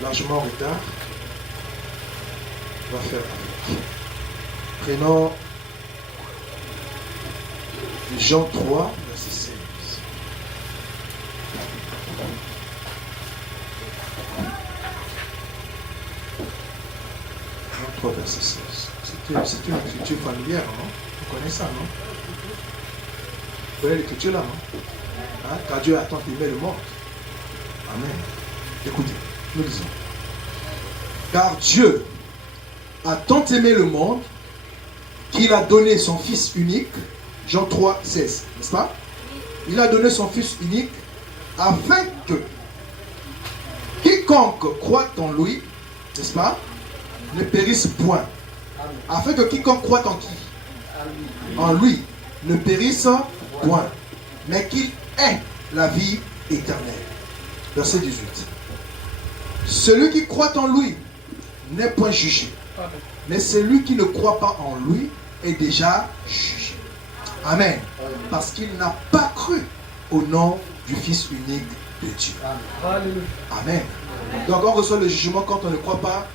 largement en retard. On va faire avec. Prenons Jean 3, verset 16. Jean 3, verset 16. C'est une écriture familière, non? Vous connaissez ça, non? Vous connaissez l'écriture là, non? Hein? Car Dieu a tant aimé le monde. Amen. Écoutez, nous disons. Car Dieu a tant aimé le monde qu'il a donné son Fils unique, Jean 3, 16, n'est-ce pas? Il a donné son Fils unique afin que quiconque croit en lui, n'est-ce pas, ne périsse point. Afin que quiconque croit en qui? En lui, ne périsse point, mais qu'il ait la vie éternelle. Verset 18. Celui qui croit en lui n'est point jugé, mais celui qui ne croit pas en lui est déjà jugé. Amen. Parce qu'il n'a pas cru au nom du Fils unique de Dieu. Amen. Donc on reçoit le jugement quand on ne croit pas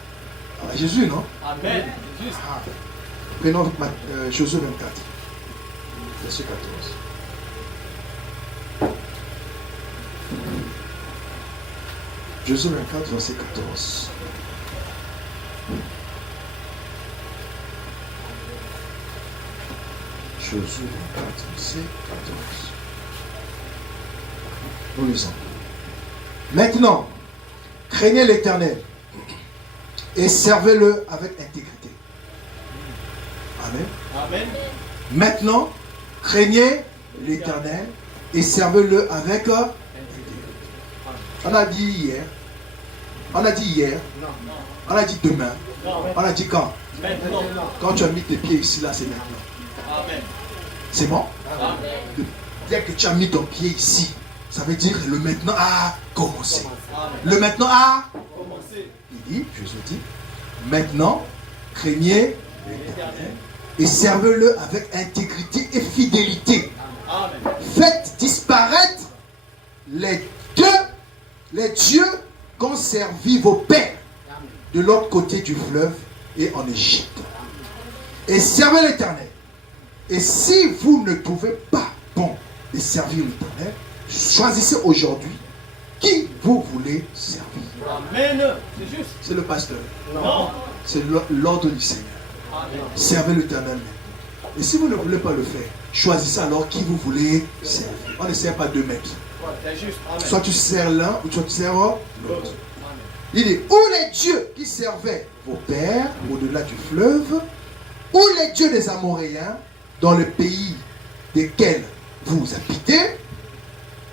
à Jésus, non? Amen. Prenons Josué 24, verset 14. Josué 24, verset 14. Josué 24, verset 14. Nous lisons. Maintenant, craignez l'Éternel et servez-le avec intégrité. Amen. Amen. Maintenant, craignez l'Éternel et servez-le avec intégrité. On a dit hier. On a dit hier. On a dit demain. On a dit quand? Maintenant. Quand tu as mis tes pieds ici, là, c'est maintenant. Amen. C'est bon? Amen. Dès que tu as mis ton pied ici, ça veut dire que le maintenant a commencé. Amen. Le maintenant a Commencez. Il dit, Jésus dit, maintenant, craignez l'Éternel et servez-le avec intégrité et fidélité. Amen. Faites disparaître les dieux qu'ont servi vos pères de l'autre côté du fleuve et en Égypte. Et servez l'Éternel. Et si vous ne trouvez pas bon de servir l'Éternel, choisissez aujourd'hui qui vous voulez servir. Amen. C'est juste. C'est le pasteur. Non. C'est l'ordre du Seigneur. Amen. Servez l'Éternel maintenant. Et si vous ne voulez pas le faire, choisissez alors qui vous voulez servir. On ne sert pas deux maîtres. C'est juste. Amen. Soit tu sers l'un ou soit tu sers l'autre. Amen. Il dit, ou les dieux qui servaient vos pères au-delà du fleuve, ou les dieux des Amoréens dans le pays desquels vous habitez.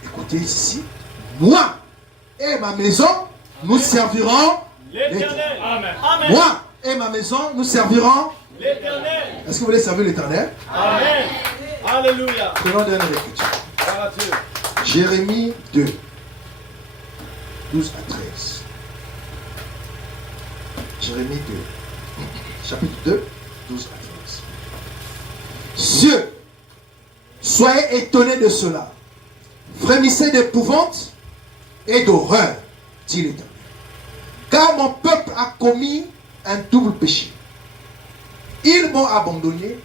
Écoutez ici, moi et ma maison, nous servirons L'Éternel. Amen. Amen. Moi et ma maison, nous servirons L'Éternel. Est-ce que vous voulez servir l'Éternel? Amen. Alléluia. Prenons dernière écriture. Gloire à Dieu. Jérémie 2, 12 à 13. Jérémie 2, chapitre 2, 12 à 13. Cieux, soyez étonnés de cela. Frémissez d'épouvante et d'horreur, dit l'Éternel. Car mon peuple a commis un double péché. Ils m'ont abandonné,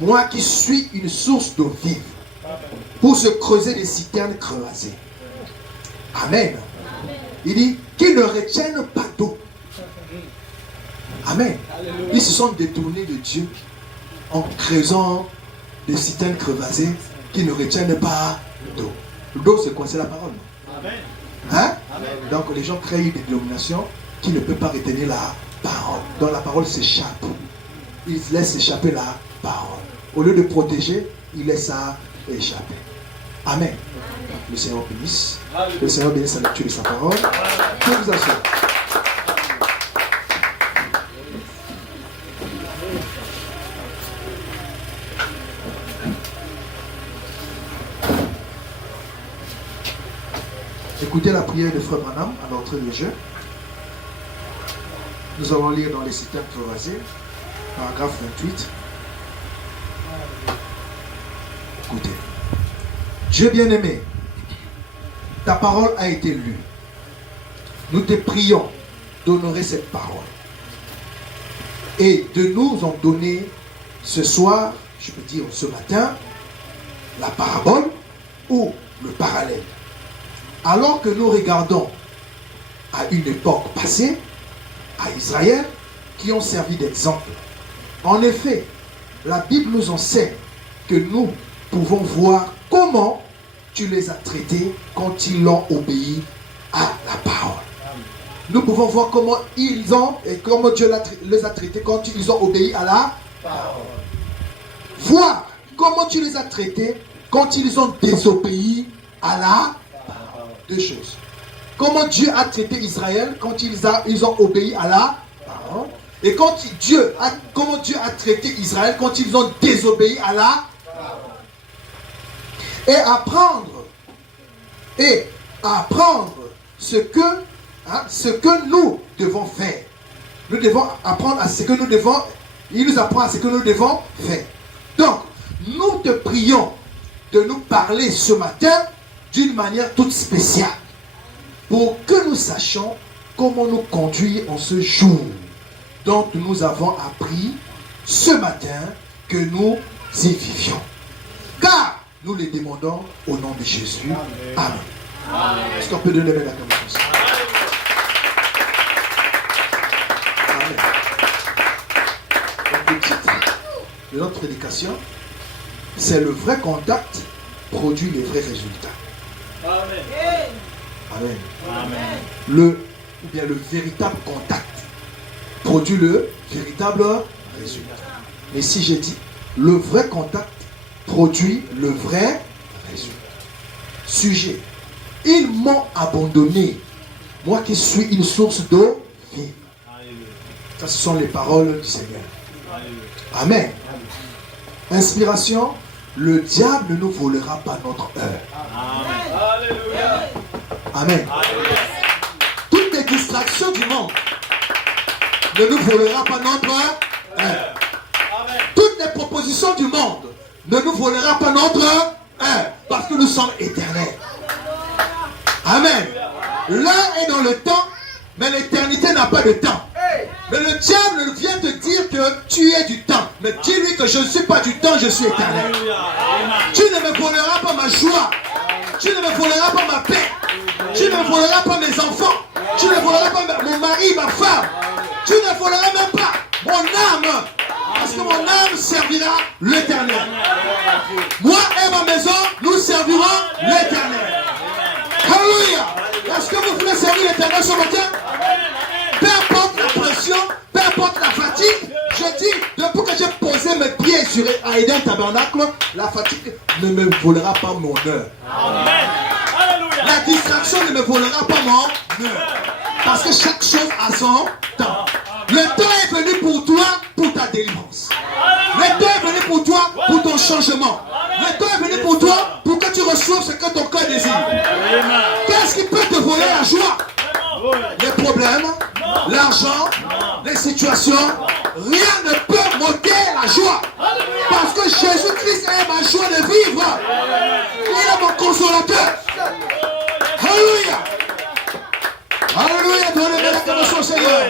moi qui suis une source d'eau vive, pour se creuser des citernes creusées. Amen. Il dit qu'ils ne retiennent pas d'eau. Amen. Ils se sont détournés de Dieu en creusant des citernes creusées qui ne retiennent pas d'eau. L'eau, c'est quoi? C'est la parole. Amen. Hein? Amen. Donc les gens créent des dénominations qui ne peuvent pas retenir la parole. Donc la parole s'échappe. Ils laissent échapper la parole. Au lieu de protéger, ils laissent ça échapper. Amen. Le Seigneur bénisse. Le Seigneur bénisse la lecture de sa parole. Que vous assure. Écoutez la prière de Frère Branham à l'entrée du jeu. Nous allons lire dans les citernes creusées, paragraphe 28. Écoutez. Dieu bien-aimé, ta parole a été lue. Nous te prions d'honorer cette parole et de nous en donner ce soir, je peux dire ce matin, la parabole ou le parallèle. Alors que nous regardons à une époque passée, à Israël, qui ont servi d'exemple. En effet, la Bible nous enseigne que nous pouvons voir comment tu les as traités quand ils ont obéi à la parole. Nous pouvons voir comment ils ont et comment Dieu les a traités quand ils ont obéi à la parole. Voir comment tu les as traités quand ils ont désobéi à la parole. Deux choses. Comment Dieu a traité Israël quand ils ont obéi à la parole. Et comment Dieu a traité Israël quand ils ont désobéi à la parole. Et apprendre ce que nous devons faire. Nous devons apprendre à ce que nous devons. Il nous apprend à ce que nous devons faire. Donc, nous te prions de nous parler ce matin d'une manière toute spéciale pour que nous sachions comment nous conduire en ce jour dont nous avons appris ce matin que nous y vivions. Car nous les demandons au nom de Jésus. Amen. Amen. Est-ce qu'on peut donner la commence? Amen. Donc, le titre de notre prédication, c'est le vrai contact produit les vrais résultats. Amen. Amen. Amen. Le véritable contact produit le véritable résultat. Mais si j'ai dit le vrai contact produit le vrai résultat. Sujet. Ils m'ont abandonné, moi qui suis une source d'eau vive. Ça, ce sont les paroles du Seigneur. Amen. Inspiration. Le diable ne nous volera pas notre heure. Alléluia. Amen. Alléluia. Toutes les distractions du monde ne nous volera pas notre heure. Amen. Toutes les propositions du monde ne nous volera pas notre heure. Parce que nous sommes éternels. Amen. L'heure est dans le temps, mais l'éternité n'a pas de temps. Mais le diable vient te dire que tu es du temps. Mais dis-lui que je ne suis pas du temps, je suis éternel. Tu ne me voleras pas ma joie. Tu ne me voleras pas ma paix. Tu ne me voleras pas mes enfants. Tu ne voleras pas mon mari, ma femme. Tu ne voleras même pas mon âme. Parce que mon âme servira l'éternel. Moi et ma maison, nous servirons l'éternel. Alléluia. Est-ce que vous voulez servir l'éternel ce matin? Peu importe la pression, peu importe la fatigue, je dis, depuis que j'ai posé mes pieds sur Eden Tabernacle, la fatigue ne me volera pas mon heure. Amen. Alléluia. La distraction ne me volera pas mon heure. Parce que chaque chose a son temps. Le temps est venu pour toi, pour ta délivrance. Le temps est venu pour toi, pour ton changement. Le temps est venu pour toi, pour que tu reçoives ce que ton cœur désire. Qu'est-ce qui peut te voler la joie? Les problèmes, l'argent, les situations, rien ne peut m'ôter la joie. Parce que Jésus-Christ est ma joie de vivre. Il est mon consolateur. Alléluia. Alléluia. Donnez-moi la commission au Seigneur.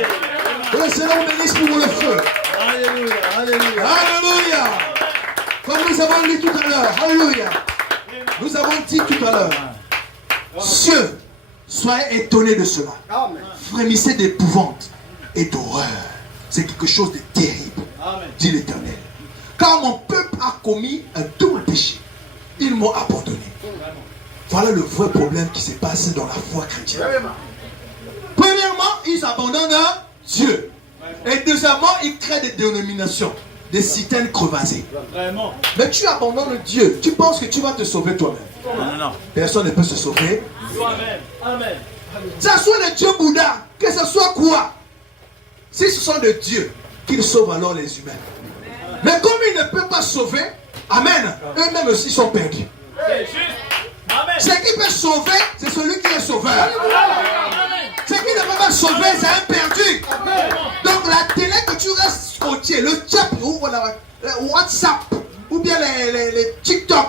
Que le Seigneur vous bénisse pour le feu. Alléluia. Alléluia. Alléluia. Comme nous avons dit tout à l'heure. Alléluia. Nous avons dit tout à l'heure. Cieux, soyez étonnés de cela. Frémissez d'épouvante et d'horreur. C'est quelque chose de terrible, dit l'Éternel. Car mon peuple a commis un double péché. Ils m'ont abandonné. Voilà le vrai problème qui se passe dans la foi chrétienne. Premièrement, ils abandonnent Dieu. Et deuxièmement, ils créent des dénominations, des citernes crevassées. Mais tu abandonnes Dieu. Tu penses que tu vas te sauver toi-même. Non. Personne ne peut se sauver. Amen. Amen. Que ce soit le Dieu Bouddha, que ce soit quoi. Si ce sont de Dieu, qu'il sauve alors les humains. Mais comme il ne peut pas sauver, amen, eux-mêmes aussi sont perdus. Ce qui peut sauver, c'est celui qui est sauveur. Ce qui ne peut pas sauver, c'est un perdu. Donc la télé que tu restes scotché, le chat, ou le WhatsApp, ou bien les TikTok,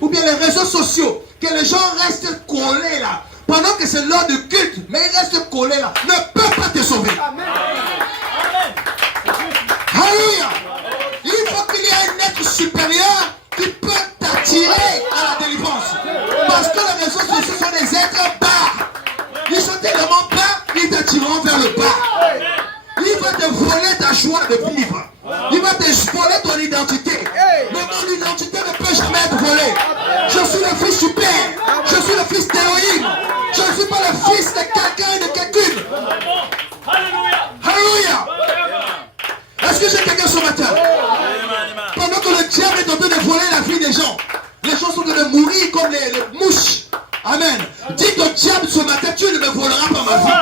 ou bien les réseaux sociaux, que les gens restent collés là, pendant que c'est l'heure de culte, mais il reste collé là, ne peut pas te sauver. Amen. Alléluia. Il faut qu'il y ait un être supérieur qui peut t'attirer à la délivrance. Parce que les réseaux sociaux sont des êtres bas. Ils sont tellement bas, ils t'attireront vers le bas. Il va te voler ta joie de vivre. Il va te voler ton identité. Mais mon identité ne peut jamais être volée. Je suis le fils super. Je suis le fils d'Élohim. Je ne suis pas le fils de quelqu'un et de quelqu'une. Alléluia. Est-ce que j'ai quelqu'un ce matin? Pendant que le diable est en train de voler la vie des gens, les gens sont en train de mourir comme les mouches. Amen. Dites au diable ce matin, tu ne me voleras pas ma vie.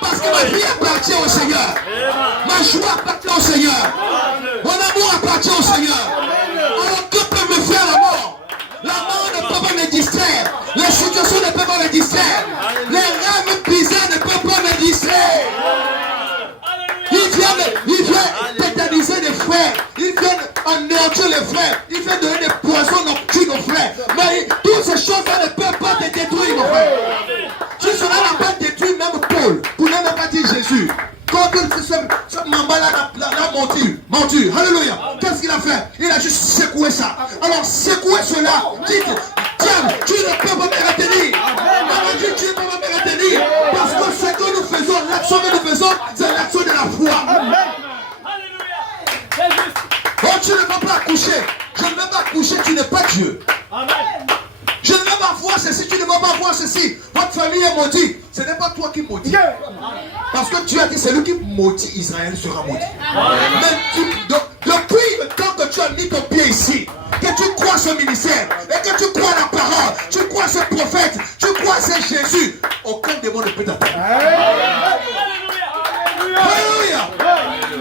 Parce que ma vie appartient au Seigneur. Ma joie appartient au Seigneur. Mon amour appartient au Seigneur. Alors que peut me faire la mort? La mort ne peut pas me distraire. Les situations ne peuvent pas me distraire. Les rêves bizarres ne peuvent pas me distraire. Il vient tétaniser les frères. Il vient anéantir les frères. Il vient donner des poisons nocturnes aux frères. Mais toutes ces choses-là ne peuvent pas te détruire, mon frère. Si cela n'a pas détruit même Paul, pour ne même pas dire Jésus, quand ce mamba-là l'a menti, alléluia, qu'est-ce qu'il a fait? Il a juste secoué ça. Alors secouez cela. Dites, diable, tu ne peux pas me retenir. Tu ne peux pas me retenir. Parce que ce que nous faisons, l'action que nous faisons, c'est l'action de la foi. Oh, tu ne peux pas accoucher. Je ne veux pas accoucher, tu n'es pas Dieu. Je ne veux pas voir ceci, tu ne veux pas voir ceci. Votre famille est maudite. Ce n'est pas toi qui maudis. Parce que tu as dit, celui qui maudit Israël sera maudit. Mais depuis le temps que tu as mis ton pied ici, que tu crois ce ministère, et que tu crois la parole, tu crois ce prophète, tu crois ce Jésus, aucun démon ne peut t'atteindre. Alléluia.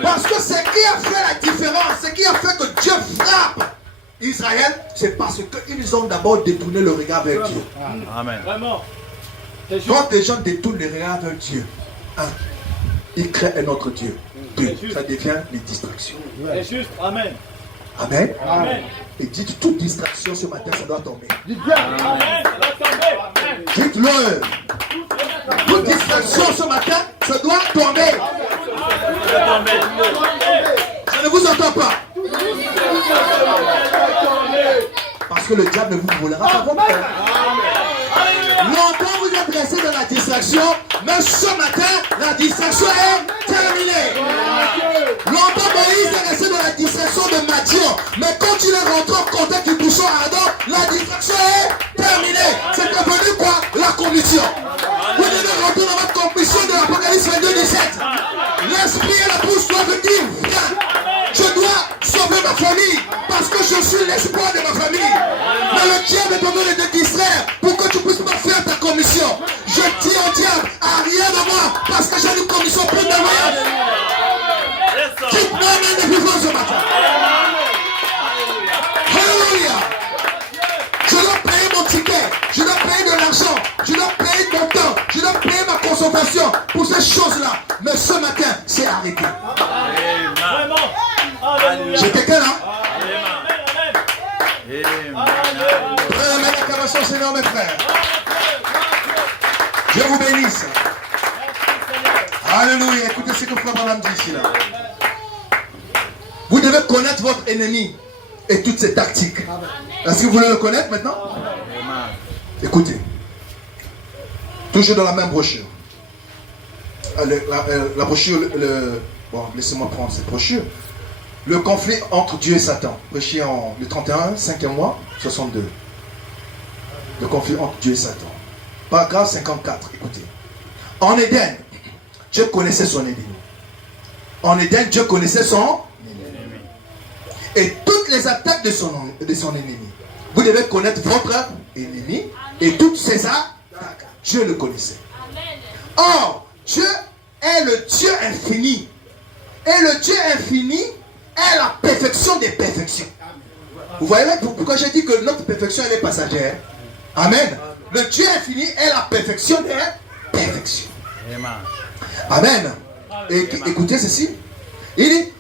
Parce que ce qui a fait la différence, ce qui a fait que Dieu frappe Israël, c'est parce qu'ils ont d'abord détourné le regard vers Dieu. Amen. Vraiment. Quand les gens détournent le regard vers Dieu, ils créent un autre Dieu. Ça devient les distractions. C'est juste. Amen. Amen. Amen. Et dites toute distraction ce matin, ça doit tomber. Amen. Ça doit tomber. Dites-le. Toute distraction ce matin, ça doit tomber. Je ne vous entends pas. Parce que le diable ne vous volera pas votre cœur. Longtemps vous êtes resté dans la distraction, mais ce matin, la distraction est terminée. Longtemps Moïse est resté dans la distraction de Madian, mais quand il est rentré en contact du bouchon ardent, la distraction est terminée. C'est devenu quoi? La commission. Vous devez rentrer dans votre commission de l'Apocalypse 22, 17. L'esprit et la bouche doivent dire, viens. Je dois sauver ma famille parce que je suis l'espoir de ma famille. Mais le diable est en train de te distraire pour que tu puisses pas faire ta commission. Je dis au diable, arrière de moi parce que j'ai une commission pour demain. Dites-moi même de vivre ce matin. Alléluia. Je dois payer mon ticket, je dois payer de l'argent, je dois payer mon temps, je dois payer ma consommation pour ces choses-là. Mais ce matin, c'est arrêté. Vraiment. J'ai quelqu'un là? Amen. Prenez la acclamation au Seigneur, mes frères. Dieu vous bénisse. Alléluia. Écoutez ce que Frère Branham dit ici là. Vous devez connaître votre ennemi et toutes ses tactiques. Est-ce que vous voulez le connaître maintenant? Écoutez. Toujours dans la même brochure. La brochure, bon, laissez-moi prendre cette brochure. Le conflit entre Dieu et Satan, prêché en le 31, 5e mois, 62. Le conflit entre Dieu et Satan. Paragraphe 54, écoutez. En Éden, Dieu connaissait son ennemi. En Éden, Dieu connaissait son ennemi. Et toutes les attaques de son ennemi. Vous devez connaître votre ennemi et toutes ses attaques. Dieu le connaissait. Or, Dieu est le Dieu infini. Et le Dieu infini est la perfection des perfections. Vous voyez pourquoi j'ai dit que notre perfection elle est passagère. Amen. Le Dieu infini est la perfection des perfections. Amen. Et écoutez ceci. Il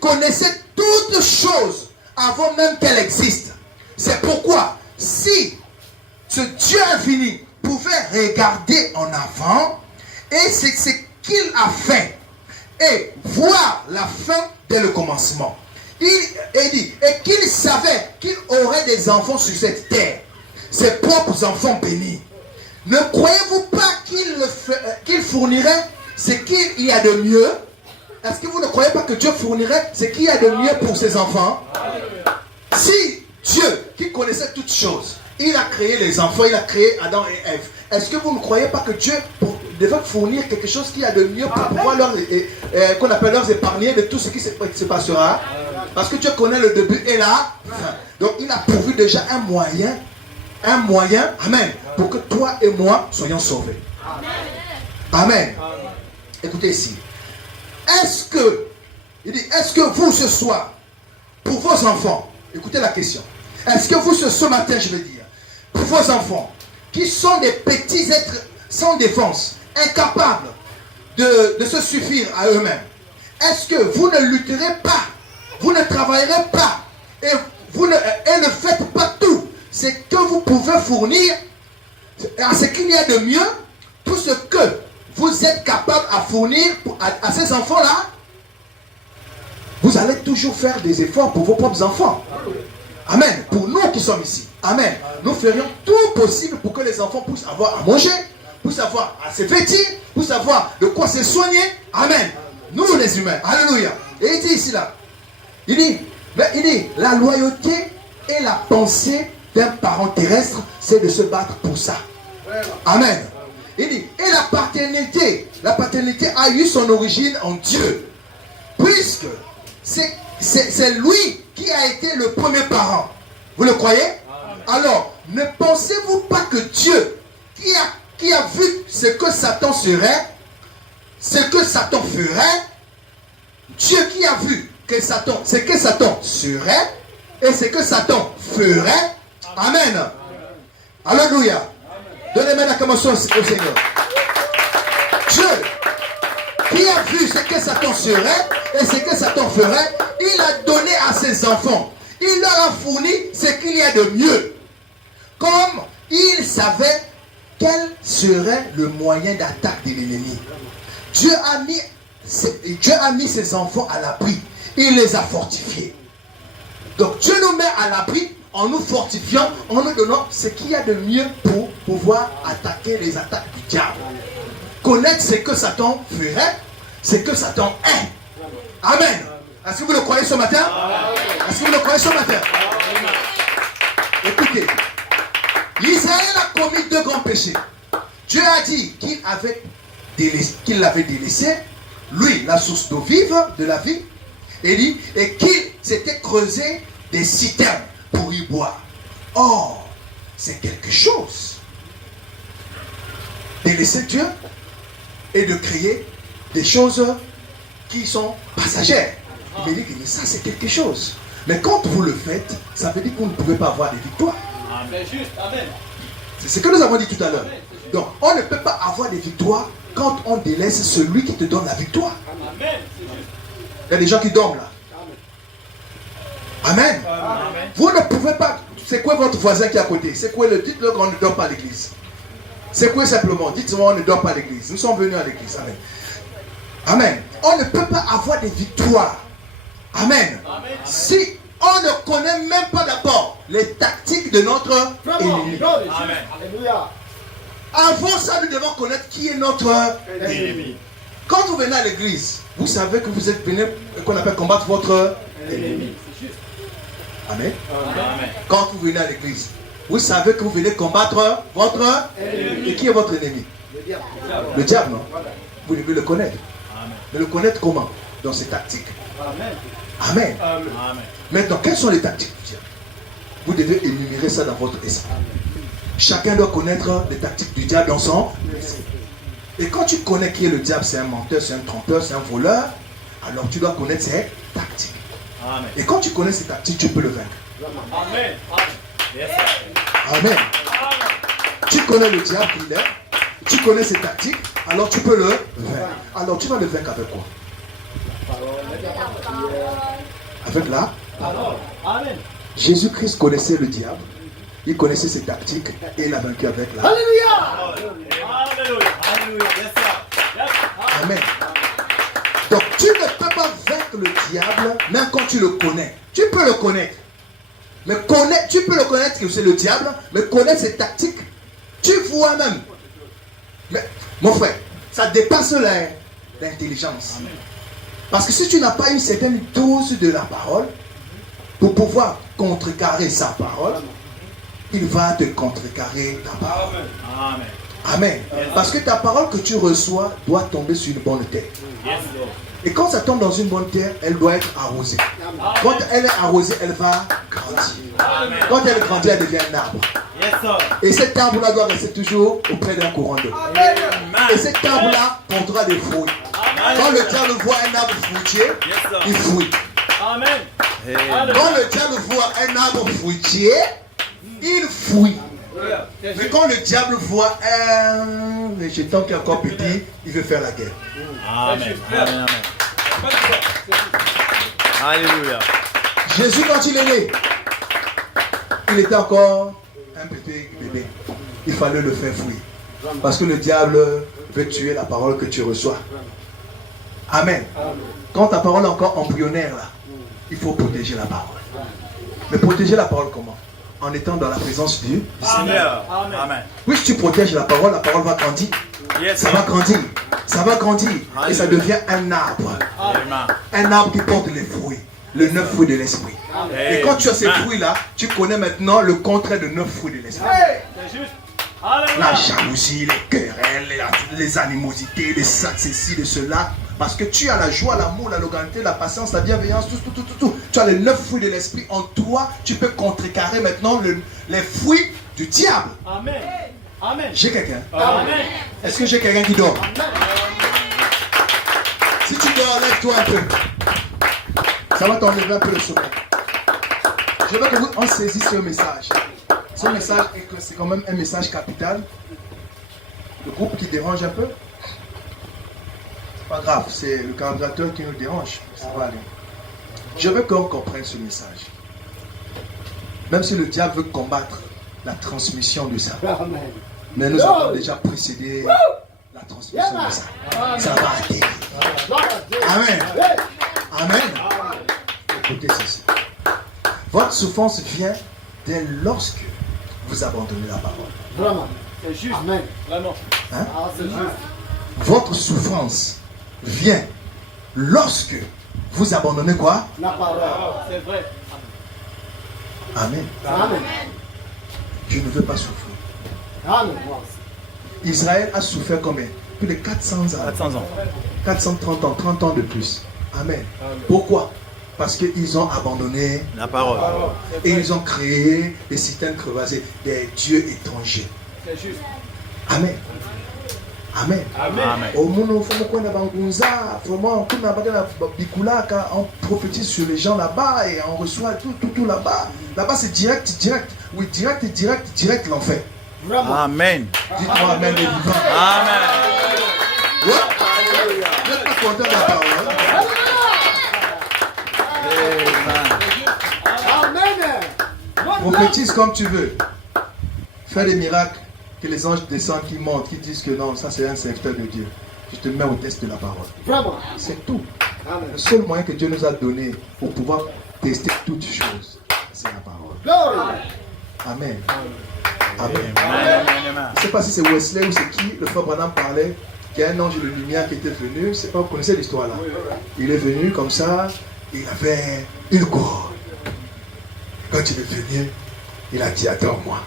connaissait toutes choses avant même qu'elles existent. C'est pourquoi si ce Dieu infini pouvait pouvait regarder en avant et c'est ce qu'il a fait et voir la fin dès le commencement. Il dit, et qu'il savait qu'il aurait des enfants sur cette terre, ses propres enfants bénis. Ne croyez-vous pas qu'il fournirait ce qu'il y a de mieux? Est-ce que vous ne croyez pas que Dieu fournirait ce qu'il y a de mieux pour ses enfants? Si Dieu, qui connaissait toutes choses, il a créé les enfants, il a créé Adam et Ève, est-ce que vous ne croyez pas que Dieu devait fournir quelque chose qu'il y a de mieux pour pouvoir qu'on appelle leur épargner de tout ce qui se passera? Parce que Dieu connaît le début et la fin. Donc il a pourvu déjà un moyen, amen, pour que toi et moi soyons sauvés. Amen. Écoutez ici. Est-ce que vous ce soir, pour vos enfants, écoutez la question, est-ce que vous ce matin, je veux dire, pour vos enfants, qui sont des petits êtres sans défense, incapables de se suffire à eux-mêmes, est-ce que vous ne lutterez pas, vous ne travaillerez pas, et vous ne faites pas tout ce que vous pouvez fournir à ce qu'il y a de mieux, tout ce que vous êtes capable à fournir à ces enfants-là? Vous allez toujours faire des efforts pour vos propres enfants. Amen. Pour nous qui sommes ici. Amen. Nous ferions tout possible pour que les enfants puissent avoir à manger, puissent avoir à se vêtir, puissent avoir de quoi se soigner. Amen. Nous les humains. Alléluia. Et il dit ici là. Il dit, la loyauté et la pensée d'un parent terrestre, c'est de se battre pour ça. Amen. Il dit, et la paternité a eu son origine en Dieu. Puisque c'est lui qui a été le premier parent. Vous le croyez? Alors, ne pensez-vous pas que Dieu, qui a vu ce que Satan serait, ce que Satan ferait, Dieu qui a vu ce que Satan serait et ce que Satan ferait, amen. Alléluia. Donnez-moi l'acclamation au Seigneur. Dieu qui a vu ce que Satan serait et ce que Satan ferait, il a donné à ses enfants. Il leur a fourni ce qu'il y a de mieux. Comme il savait quel serait le moyen d'attaque de l'ennemi. Dieu a mis ses enfants à l'abri. Il les a fortifiés. Donc Dieu nous met à l'abri en nous fortifiant, en nous donnant ce qu'il y a de mieux pour pouvoir attaquer les attaques du diable. Connaître ce que Satan ferait, ce que Satan est. Amen. Est-ce que vous le croyez ce matin? Est-ce que vous le croyez ce matin? Écoutez, Israël a commis 2 grands péchés. Dieu a dit qu'il l'avait délaissé, lui, la source d'eau vive de la vie, et qu'il s'était creusé des citernes pour y boire. Or, c'est quelque chose. Délaisser Dieu et de créer des choses qui sont passagères. Il me dit que ça c'est quelque chose. Mais quand vous le faites, ça veut dire que vous ne pouvez pas avoir des victoires. C'est juste, amen. C'est ce que nous avons dit tout à l'heure. Donc, on ne peut pas avoir des victoires quand on délaisse celui qui te donne la victoire. Amen. C'est juste. Il y a des gens qui dorment là. Amen. Amen. Vous ne pouvez pas. C'est quoi votre voisin qui est à côté? C'est quoi dites-le qu'on ne dort pas à l'église. C'est quoi simplement? Dites-moi, on ne dort pas à l'église. Nous sommes venus à l'église. Amen. Amen. On ne peut pas avoir des victoires. Amen. Amen. Si on ne connaît même pas d'abord les tactiques de notre ennemi. Amen. Alléluia. Avant ça, nous devons connaître qui est notre Ennemi. Quand vous venez à l'église, vous savez que vous êtes venu, qu'on appelle combattre votre Ennemi. C'est juste. Amen. Amen. Quand vous venez à l'église, vous savez que vous venez combattre votre ennemi. Et qui est votre ennemi? Le diable. Le diable, non? Vous devez le connaître. Amen. Mais le connaître comment? Dans ses tactiques. Amen. Amen. Amen. Maintenant, quelles sont les tactiques du diable? Vous devez énumérer ça dans votre esprit. Chacun doit connaître les tactiques du diable dans son esprit. Et quand tu connais qui est le diable, c'est un menteur, c'est un trompeur, c'est un voleur, alors tu dois connaître ses tactiques. Amen. Et quand tu connais ces tactiques, tu peux le vaincre. Amen. Yes. Amen. Tu connais le diable qu'il est, tu connais ses tactiques, alors tu peux le vaincre. Alors tu vas le vaincre avec quoi? Avec là. Alors, amen. Jésus-Christ connaissait le diable Il connaissait ses tactiques et il a vaincu avec la. Hallelujah. Alléluia. Alléluia. Yes, sir. Yes. Amen. Donc tu ne peux pas vaincre le diable même quand tu le connais. Tu peux le connaître. Mais tu peux le connaître que c'est le diable, mais connaître ses tactiques, tu vois même. Mais mon frère, ça dépasse l'intelligence. Parce que si tu n'as pas une certaine dose de la parole, pour pouvoir contrecarrer sa parole, il va te contrecarrer ta parole. Amen. Amen. Parce que ta parole que tu reçois doit tomber sur une bonne terre. Yes, Lord. Et quand ça tombe dans une bonne terre, elle doit être arrosée. Quand elle est arrosée, elle va grandir. Amen. Quand elle grandit, elle devient un arbre. Yes, sir. Et cet arbre-là doit rester toujours auprès d'un courant d'eau. Amen. Et cet arbre-là portera des fruits. Quand le diable voit un arbre fruitier, Yes, sir. il fruit. Amen. Quand le diable voit un arbre fruitier, il fruit. Mais quand le diable voit un végétal qui est encore petit, il veut faire la guerre. Amen. Amen. Alléluia. Jésus, quand il est né, il était encore un petit bébé. Il fallait le faire fruire. Parce que le diable veut tuer la parole que tu reçois. Amen. Quand ta parole est encore embryonnaire, là, il faut protéger la parole. Mais protéger la parole comment? En étant dans la présence du Seigneur. Amen. Puisque tu protèges la parole va grandir. Yes, Ça va grandir. Ça va grandir. Et ça devient un arbre. Amen. Un arbre qui porte les fruits. Le 9 fruits de l'esprit. Et quand tu as ces fruits-là, tu connais maintenant le contraire de 9 fruits de l'esprit. C'est juste. La Alléluia. jalousie, les querelles, les animosités, les sacs, ceci, de cela. Parce que tu as la joie, l'amour, la localité, la patience, la bienveillance, tout. Tu as les 9 fruits de l'esprit en toi. Tu peux contrecarrer maintenant les fruits du diable. Amen. Amen. J'ai quelqu'un. Amen. Est-ce que j'ai quelqu'un qui dort? Si tu dors, lève-toi un peu. Ça va t'enlever un peu le sommeil. Je veux que vous en saisissiez ce message. Ce message, c'est quand même un message capital. Le groupe qui dérange un peu. C'est pas grave, c'est le candidateur qui nous dérange. Ça va aller. Je veux qu'on comprenne ce message. Même si le diable veut combattre la transmission de ça. Mais nous avons déjà précédé la transmission de ça. Ça va atterrir. Amen. Amen. Écoutez ceci. Votre souffrance vient dès lorsque vous abandonnez la parole. Vraiment. C'est juste. Amen. Vraiment. Hein? C'est juste. Votre souffrance vient lorsque vous abandonnez quoi? La parole. C'est vrai. Amen. Amen. Je ne veux pas souffrir. Amen. Israël a souffert combien? Plus de 400 ans. 400 ans. 430 ans, 30 ans de plus. Amen. Pourquoi? Parce qu'ils ont abandonné La parole. et ils ont créé des systèmes crevassés, des dieux étrangers. C'est juste. Amen. Amen. Amen. Au monde, vraiment, on prophétise sur les gens là-bas et on reçoit tout là-bas. Là-bas, c'est direct. Oui, direct l'enfer. Vraiment. Amen. Dites-moi Amen, les vivants. Amen. Ouais. Vous n'êtes pas content de la parole. Hein? Amen. Prophétise comme tu veux. Fais des miracles, que les anges descendent, qui montent, qui disent que non, ça c'est un serviteur de Dieu. Je te mets au test de la parole. Vraiment. C'est tout. Amen. Le seul moyen que Dieu nous a donné pour pouvoir tester toutes choses, c'est la parole. Glory. Amen. Amen. Amen. Je ne sais pas si c'est Wesley ou c'est qui, le frère Branham parlait qu'il y a un ange de lumière qui était venu. Je ne sais pas, vous connaissez l'histoire là. Il est venu comme ça, il avait une couronne. Quand il est venu, il a dit adore-moi.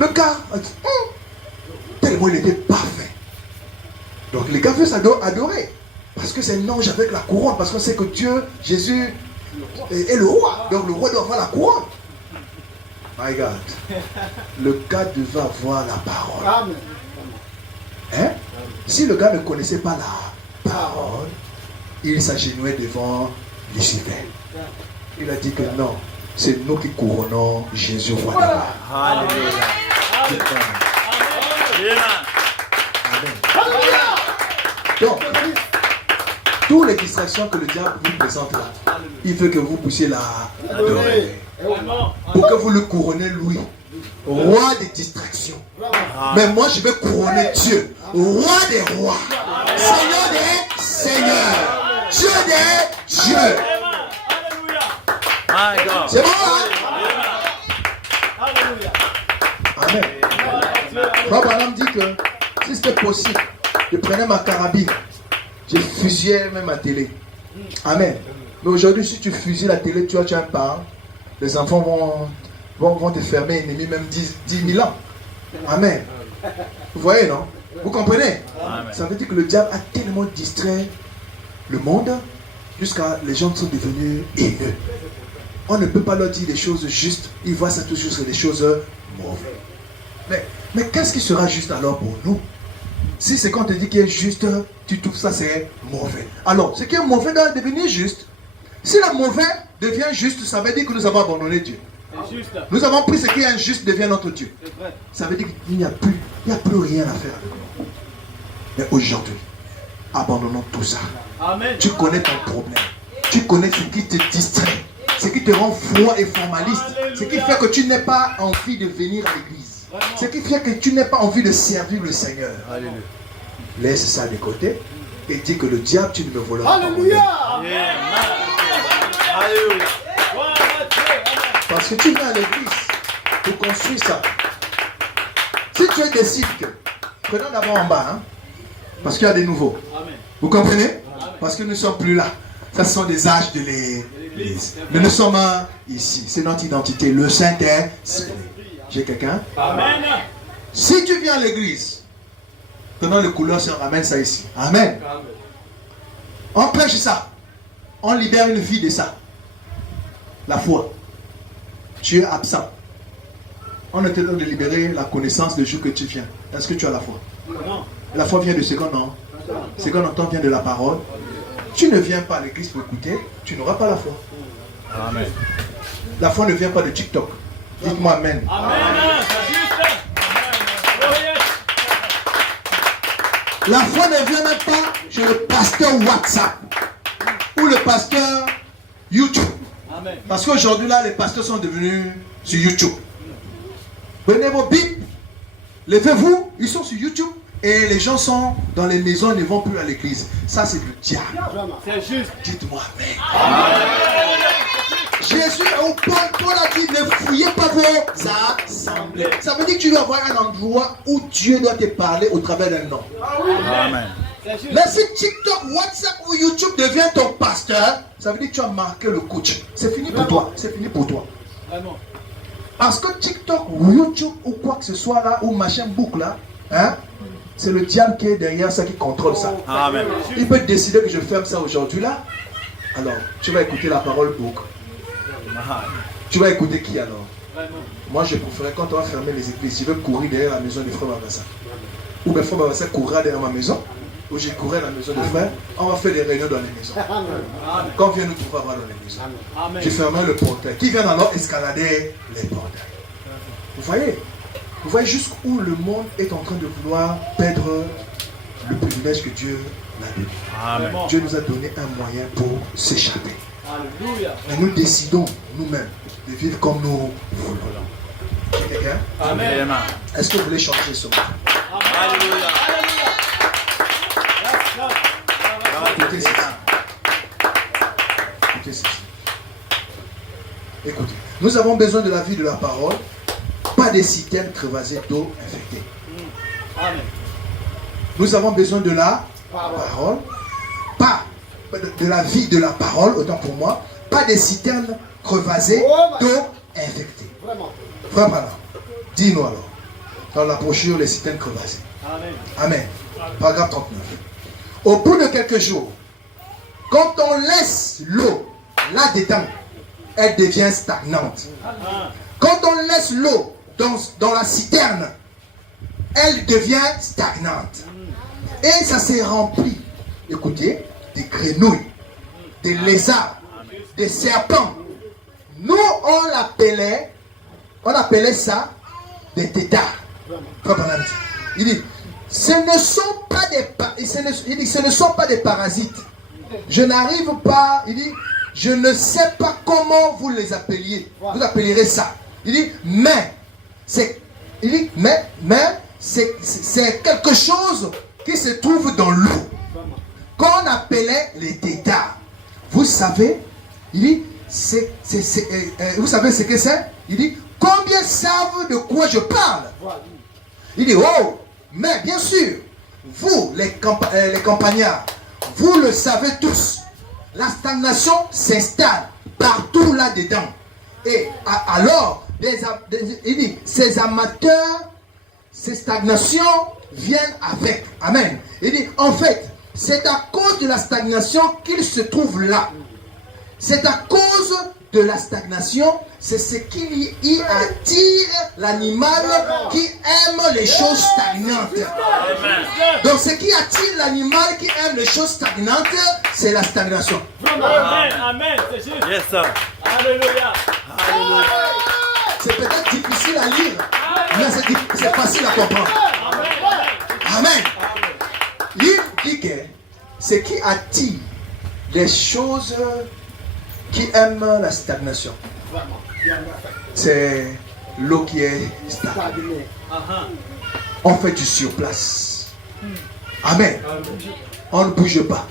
Le gars a dit tellement il était parfait. Donc les gars veulent s'adorer. Parce que c'est un ange avec la couronne. Parce qu'on sait que Dieu, Jésus est le roi. Donc le roi doit avoir la couronne. My God. Le gars devait avoir la parole. Amen. Hein? Si le gars ne connaissait pas la parole, il s'agenouillait devant Lucifer. Il a dit que non, c'est nous qui couronnons Jésus roi des rois. Alléluia. Amen. Donc, toutes les distractions que le diable vous présente là, il veut que vous puissiez la adorer. Vraiment. pour que vous le couronnez lui, roi des distractions. Mais moi je vais couronner Dieu, roi des rois, Seigneur des seigneurs, Dieu des dieux. Alléluia. C'est bon, hein? Alléluia. Amen. Frère Branham dit que si c'était possible, je prenais ma carabine, je fusillais même ma télé. Amen. Mais aujourd'hui, si tu fusilles la télé, tu as un parent, les enfants vont te fermer ennemi même 10 000 ans. Amen. Vous voyez, non? Vous comprenez? Amen. Ça veut dire que le diable a tellement distrait le monde jusqu'à les gens sont devenus haineux. On ne peut pas leur dire des choses justes. Ils voient ça toujours sur des choses mauvaises. Mais qu'est-ce qui sera juste alors pour nous? Si c'est quand on te dit qu'il est juste, tu trouves ça c'est mauvais. Alors, ce qui est mauvais doit devenir juste. Si le mauvais devient juste, ça veut dire que nous avons abandonné Dieu. C'est juste. Nous avons pris ce qui est injuste devient notre Dieu. C'est vrai. Ça veut dire qu'il n'y a plus rien à faire avec nous. Mais aujourd'hui, abandonnons tout ça. Amen. Tu connais ton problème. Tu connais ce qui te distrait. Ce qui te rend froid et formaliste. Ce qui fait que tu n'as pas envie de venir à l'église. Ce qui fait que tu n'as pas envie de servir le Seigneur. Alléluia. Laisse ça de côté et dis que le diable, tu ne me voleras pas. Alléluia. Parce que tu viens à l'église pour construire ça. Si tu décides que, prenons d'abord en bas, hein, parce qu'il y a des nouveaux. Amen. Vous comprenez? Parce que nous ne sommes plus là. Ça ce sont des âges de l'église. Mais nous sommes ici. C'est notre identité. Le Saint-Esprit. J'ai quelqu'un? Amen. Si tu viens à l'église, prenons le couleur, ramène ça ici. Amen. On prêche ça. On libère une vie de ça. La foi. Tu es absent. On te donne de libérer la connaissance le jour que tu viens. Est-ce que tu as la foi? Non. La foi vient de ce qu'on entend. Ce qu'on entend vient de la parole. Tu ne viens pas à l'église pour écouter, tu n'auras pas la foi. Amen. La foi ne vient pas de TikTok. Dites-moi Amen. Amen. C'est juste. Amen. Oh yes. La foi ne vient même pas chez le pasteur WhatsApp ou le pasteur YouTube. Amen. Parce qu'aujourd'hui là, les pasteurs sont devenus sur YouTube. Prenez vos bibles, levez-vous, ils sont sur YouTube. Et les gens sont dans les maisons, ils ne vont plus à l'église. Ça, c'est le diable. C'est juste. Dites-moi Amen. Jésus, Paul a dit, ne fouillez pas vos assemblées. Ça veut dire que tu dois avoir un endroit où Dieu doit te parler au travers d'un nom. Amen. C'est juste. Mais si TikTok, WhatsApp ou YouTube devient ton pasteur, ça veut dire que tu as marqué le coach. C'est fini pour toi. C'est fini pour toi. Vraiment. Parce que TikTok ou YouTube ou quoi que ce soit là, ou machin boucle là, hein, c'est le diable qui est derrière ça, qui contrôle ça. Amen. Il peut décider que je ferme ça aujourd'hui là. Alors, tu vas écouter la parole boucle. Tu vas écouter qui alors? Vraiment. Moi, je préférerais quand on va fermer les églises, je vais courir derrière la maison de frère Babassa. Ou bien frère Babassa courra derrière ma maison, ou j'ai couru à la maison de frère. On va faire des réunions dans les maisons. Amen. Quand vient nous trouver dans les maisons, Amen. je fermerai le portail. Qui vient alors escalader les portails? Vous voyez? Vous voyez jusqu'où le monde est en train de vouloir perdre le privilège que Dieu l'a donné. Amen. Dieu nous a donné un moyen pour s'échapper. Alléluia. Et nous décidons nous-mêmes de vivre comme nous voulons. Quelqu'un? Amen. Est-ce que vous voulez changer ce monde? Alléluia. Écoutez ceci. Écoutez ceci. Écoutez. Nous avons besoin de la vie de la parole, pas des citernes crevassées d'eau infectée. Amen. Nous avons besoin de la parole, pas de la vie de la parole, autant pour moi, pas des citernes crevassées d'eau infectée. Frère Branham, dis-nous alors, dans la brochure, les citernes crevassées. Amen. Amen. Paragraphe 39. Au bout de quelques jours, quand on laisse l'eau là-dedans, elle devient stagnante. Ah. Quand on laisse l'eau dans la citerne, elle devient stagnante. Et ça s'est rempli, écoutez, des grenouilles, des lézards, des serpents. Nous, on appelait ça des têtards. Il dit, ce ne sont pas des parasites. Je n'arrive pas, il dit, je ne sais pas comment vous les appeliez. Vous appellerez ça. Il dit, mais, c'est quelque chose qui se trouve dans l'eau, qu'on appelait les têtards. Vous savez, il dit, vous savez ce que c'est? Il dit, combien savent de quoi je parle? Il dit, oh, mais bien sûr, vous, les campagnards, vous le savez tous, la stagnation s'installe partout là-dedans. Et alors, il dit, ces amateurs, ces stagnations viennent avec. Amen. Il dit, en fait, c'est à cause de la stagnation qu'ils se trouvent là. C'est à cause de la stagnation, c'est ce qui y attire l'animal qui aime les choses stagnantes. Donc ce qui attire l'animal qui aime les choses stagnantes, c'est la stagnation. Amen, amen, c'est juste. Yes, sir. Alléluia. Hallelujah. C'est peut-être difficile à lire, mais c'est facile à comprendre. Amen. Il dit que ce qui attire les choses qui aiment la stagnation, c'est l'eau qui est stagnée. On fait du surplace. Amen. On ne bouge pas.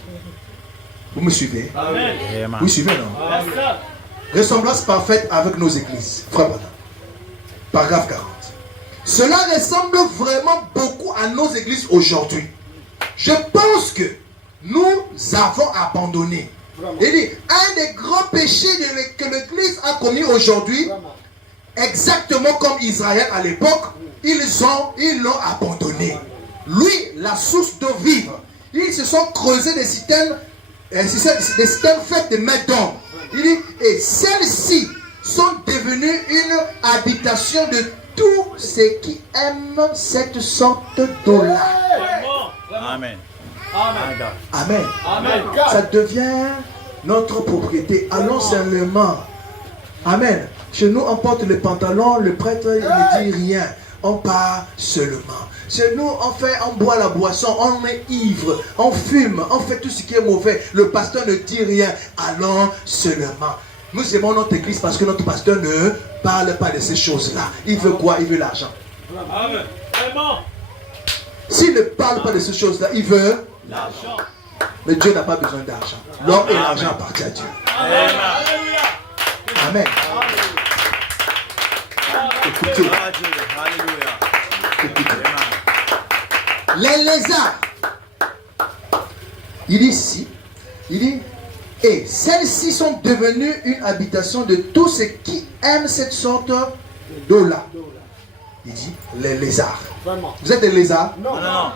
Vous me suivez? Amen. Vous suivez, non? Ressemblance parfaite avec nos églises. Frère Bada. Paragraphe 40. Cela ressemble vraiment beaucoup à nos églises aujourd'hui. Je pense que nous avons abandonné. Il dit, un des grands péchés que l'Église a commis aujourd'hui, exactement comme Israël à l'époque, ils l'ont abandonné. Lui, la source d'eau vive, ils se sont creusés des citernes faites de mains d'hommes. Il dit, et celles-ci sont devenues une habitation de tous ceux qui aiment cette sorte d'eau-là. Amen. Amen. Amen. Amen. Ça devient notre propriété. Allons seulement. Amen. Chez nous, on porte le pantalon, le prêtre il ne dit rien. On part seulement. Chez nous, on boit la boisson, on est ivre, on fume, on fait tout ce qui est mauvais. Le pasteur ne dit rien. Allons seulement. Nous aimons notre église parce que notre pasteur ne parle pas de ces choses-là. Il veut quoi? Il veut l'argent. Amen. Vraiment. S'il ne parle pas de ces choses-là, il veut L'argent. mais Dieu n'a pas besoin d'argent. L'homme et l'argent appartiennent à Dieu. Amen. Alléluia. Amen. Écoutez, Hallelujah. écoutez. Les lézards. Il dit ici, il dit, et celles-ci sont devenues une habitation de tous ceux qui aiment cette sorte d'eau-là. Il dit, les lézards. Vous êtes des lézards? Non, non.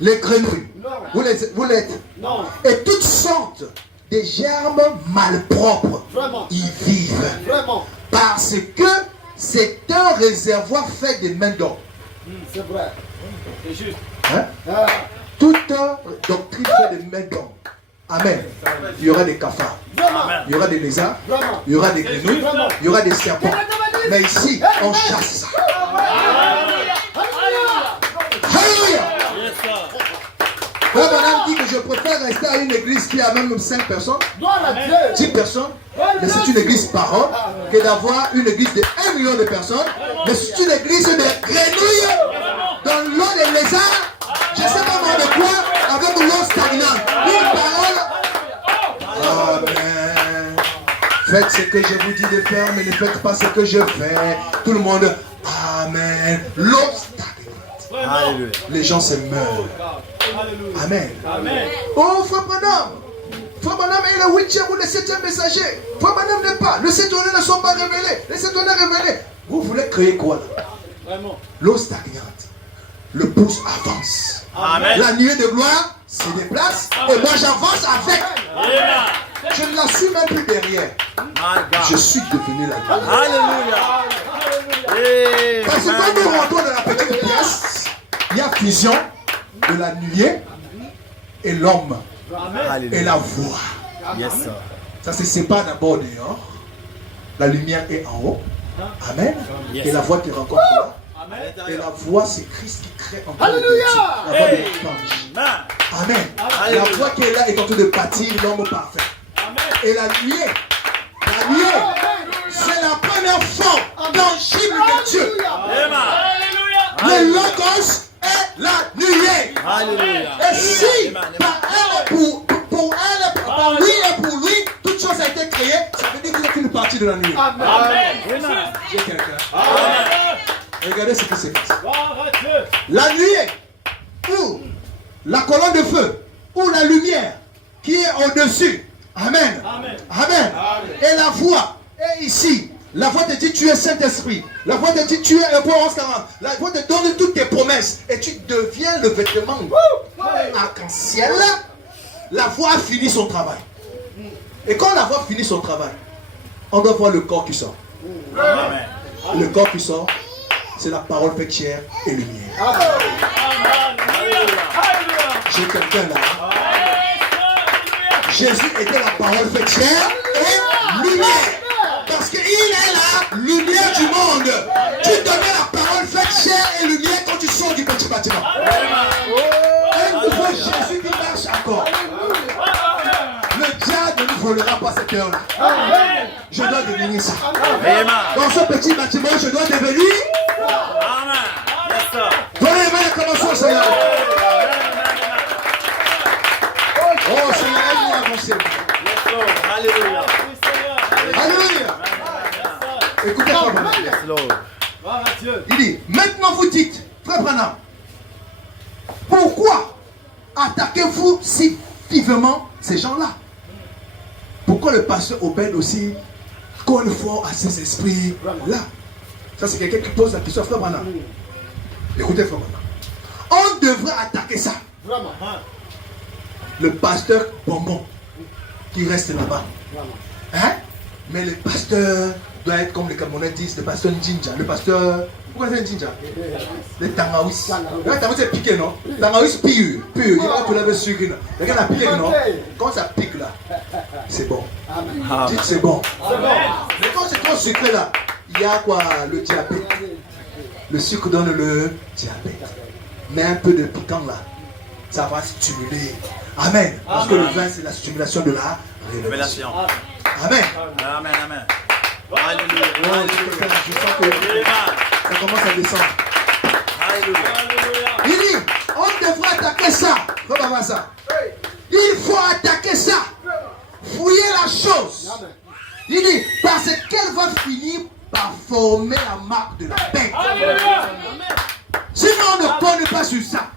Les grenouilles. Vous l'êtes? Non. Et toutes sortes de germes malpropres y vivent. Parce que c'est un réservoir fait de mains d'homme. C'est vrai. C'est juste. Hein? Toute doctrine fait de mains d'homme. Amen. Il y aura des cafards. Amen. Il y aura des lézards. Il y aura des grenouilles. Il y aura des serpents. Mais ici, on chasse ça. Alléluia. Yes, sir. Frère Branham dit que je préfère rester à une église qui a même 5 personnes, Gloire à Dieu. 10 personnes, mais c'est une église parole, que d'avoir une église de 1 million de personnes, mais c'est une église de grenouilles, dans l'eau des lézards, je ne sais pas moi de quoi, avec l'eau stagnante. Une parole. Amen. Faites ce que je vous dis de faire, mais ne faites pas ce que je fais. Tout le monde, Amen. L'eau stagnante. Hallelujah. Les gens se meurent. Alléluia. Amen. Amen. Oh, Frère Branham. Frère Branham est le 8e ou le 7e messager. Frère Branham n'est pas. Les 7 honneurs ne sont pas révélés. Les 7 honneurs révélés. Vous voulez créer quoi là? Vraiment. L'eau stagnante. Le pouce avance. Amen. La nuée de gloire se déplace. Et moi j'avance avec. Amen. Je ne la suis même plus derrière. My Je God. suis devenu la nuée. Hallelujah. Parce que quand nous rentrons dans la petite pièce, il y a fusion de la nuée et l'homme et Hallelujah. la voix. Yes, sir. Ça se sépare d'abord dehors. La lumière est en haut. Amen. Yes. Et la voix te rencontre là. Amen. Et la voix, c'est Christ qui crée en toi. Alléluia. La voix de Hey. l'ange. Man. Amen. La Alléluia. voix qui est là est en train de bâtir l'homme parfait. Amen. Et la nuée, c'est la première forme tangible de Dieu. Le Logos est la nuée. Alléluia. Et si par elle, pour elle, par lui et pour lui, toute chose a été créée, ça veut dire qu'il est une partie de la nuée. Amen. J'ai quelqu'un. Amen. Regardez ce qui se passe. Gloire à Dieu. La nuée, ou la colonne de feu, ou la lumière qui est au-dessus. Amen. Amen. Amen. Et la voix est ici. La voix te dit tu es Saint-Esprit. La voix te dit tu es un bon enseignant. La voix te donne toutes tes promesses. Et tu deviens le vêtement arc-en-ciel. La voix a fini son travail. Et quand la voix finit son travail, on doit voir le corps qui sort. Amen. Le corps qui sort, c'est la parole faite chair et lumière. J'ai quelqu'un là. Jésus était la parole faite chair et lumière. Parce qu'il est la lumière du monde. Tu deviens la parole faite chair et lumière quand tu sors du petit bâtiment. Un nouveau Jésus qui marche encore. Le diable ne nous volera pas cette heure. Je dois devenir ça. Amen. Dans ce petit bâtiment, je dois devenir. Amen. Yes, sir. Donnez les mains à commencer, Seigneur. Oh Seigneur, aide-nous à avancer. Yes, Lord. Alléluia. Alléluia. Écoutez, frère Branham. Yes, Lord. Gloire à Dieu. Il dit, maintenant vous dites, frère Branham, pourquoi attaquez-vous si vivement ces gens-là? Pourquoi le pasteur Obed aussi colle fort à ces esprits-là? Ça, c'est quelqu'un qui pose la question à frère Branham. Écoutez, frère Branham. On devrait attaquer ça. Vraiment. Le pasteur Bonbon qui reste là-bas. Hein? Mais le pasteur doit être comme les Camerounais disent, le pasteur Njinja. Le pasteur. Pourquoi c'est Njinja? Le Tangaouis. Le Tangaouis c'est piqué, non? Tangaouis pur. Il va tout lever sucre. Le gars la pique, non? Quand ça pique là, c'est bon. Dites c'est bon. Mais quand c'est trop sucré là, il y a quoi? Le diabète. Le sucre donne le diabète. Mais un peu de piquant là, ça va stimuler. Amen. Parce que le vin, c'est la stimulation de la révélation. Révélation. Amen. Amen, amen. Alléluia. Ouais, je sens que ça commence à descendre. Alléluia. Il dit, on devrait attaquer ça. Faut pas ça. Il faut attaquer ça. Fouiller la chose. Il dit, parce qu'elle va finir par former la marque de la bête. Sinon, on ne connaît pas sur ça.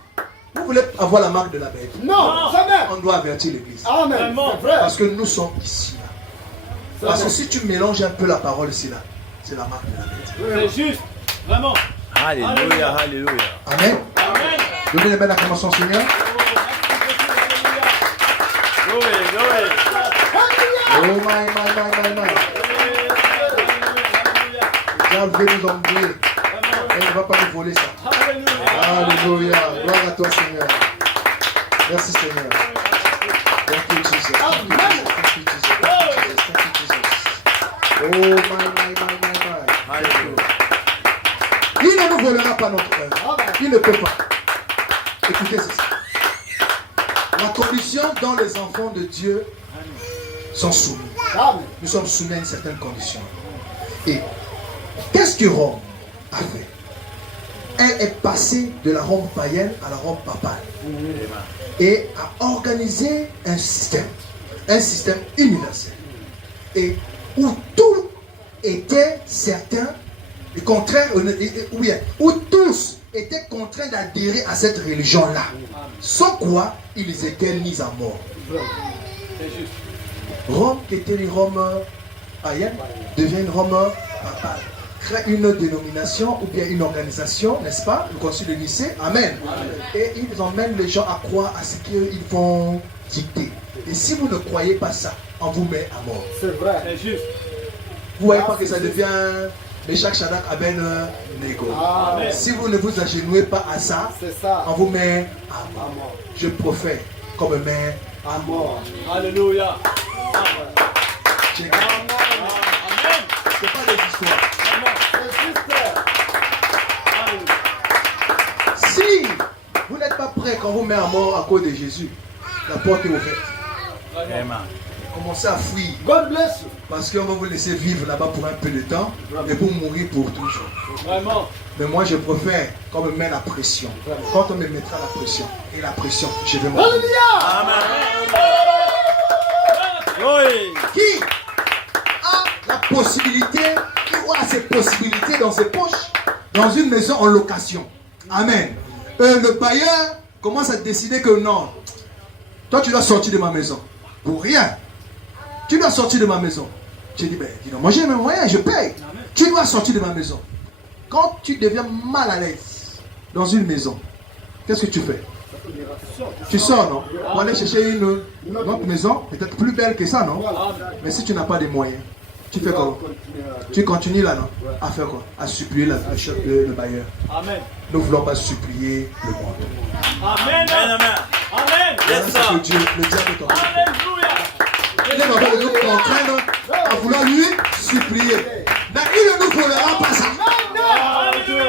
Vous voulez avoir la marque de la bête? Non, jamais. On doit avertir l'église. Amen. C'est vrai. Parce que nous sommes ici là. Parce que si tu mélanges un peu la parole ici là, c'est la marque de la bête. C'est juste. Vraiment. Alléluia. Alléluia. Amen. Amen. Donnez les mains à commencer, Seigneur. Glory, glory. Oh my. Dieu veut nous embrouiller. Elle ne va pas nous voler ça. Alléluia. Gloire à toi, Seigneur. Merci, Seigneur. Thank you, Jesus. Thank you, Jesus. Thank you, Jesus. Oh my. Alléluia. Il ne nous volera pas notre œuvre. Il ne peut pas. Écoutez ceci. La condition dont les enfants de Dieu sont soumis. Nous sommes soumis à une certaine condition. Et qu'est-ce que Rome a fait? Elle est passée de la Rome païenne à la Rome papale. Et a organisé un système universel. Et où tout était certain et contraire, ou bien, où tous étaient contraints d'adhérer à cette religion-là. Sans quoi ils étaient mis à mort. Rome, qui était une Rome païenne, devient une Rome papale. Crée une dénomination ou bien une organisation, n'est-ce pas? Le concile de Nicée, amen. Et ils emmènent les gens à croire à ce qu'ils vont dicter. Et si vous ne croyez pas ça, on vous met à mort. C'est vrai. C'est juste. Vous voyez pas que ça devient Meshach, Shadrach, Abednego. Amen. Si vous ne vous agenouillez pas à ça, C'est ça. on vous met à mort. Je prophète comme mère À mort. Alléluia. J'ai gagné. C'est pas des histoires. C'est juste. Si vous n'êtes pas prêt quand on vous met à mort à cause de Jésus, la porte est ouverte. Amen. commencez à fuir. God bless you. Parce qu'on va vous laisser vivre là-bas pour un peu de temps et pour mourir pour toujours. Vraiment. Mais moi, je préfère qu'on me mette la pression. Quand on me mettra la pression, et la pression, je vais mourir. Alléluia. Oui. Qui a la possibilité, qui a ces possibilités dans ses poches, dans une maison en location? Amen. Le bailleur commence à décider que non, toi tu dois sortir de ma maison. Pour rien. Tu dois sortir de ma maison. Tu dis, ben, dis donc, moi j'ai mes moyens, je paye. Tu dois sortir de ma maison. Quand tu deviens mal à l'aise dans une maison, qu'est-ce que tu fais? Tu sors, non? Pour aller chercher une autre maison, peut-être plus belle que ça, non? Mais si tu n'as pas de moyens, tu fais quoi? Tu continues là, non? À faire quoi? À supplier le bailleur. Amen. Nous ne voulons pas supplier le monde. Amen. Amen. Amen. Yes, C'est que sir. Dieu, le diable est en train. Alléluia. Il est en train de nous contraindre à vouloir lui supplier. Mais il ne nous voudra pas ça.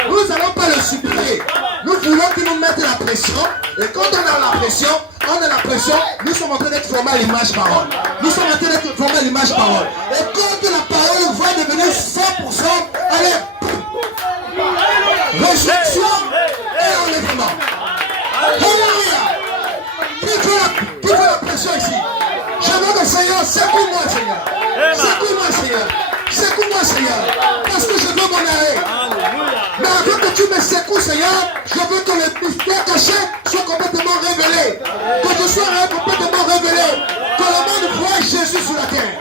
Nous n'allons pas le supplier. Nous voulons qu'il nous mette la pression. Et quand on a la pression, nous sommes en train d'être formés à l'image parole. Nous sommes en train d'être formés à l'image parole. Et quand la parole va devenir 100%, allez, résurrection et enlèvement. Alléluia. Qui fait la pression ici? Je veux que Seigneur, secoue-moi, Seigneur. Secoue-moi, Seigneur. Secoue-moi, Seigneur. Parce que je veux m'en aller. Mais avant que tu me secoues, Seigneur, je veux que le mystère caché soit complètement révélé. Que je sois complètement révélé. Que le monde voie Jésus sur la terre.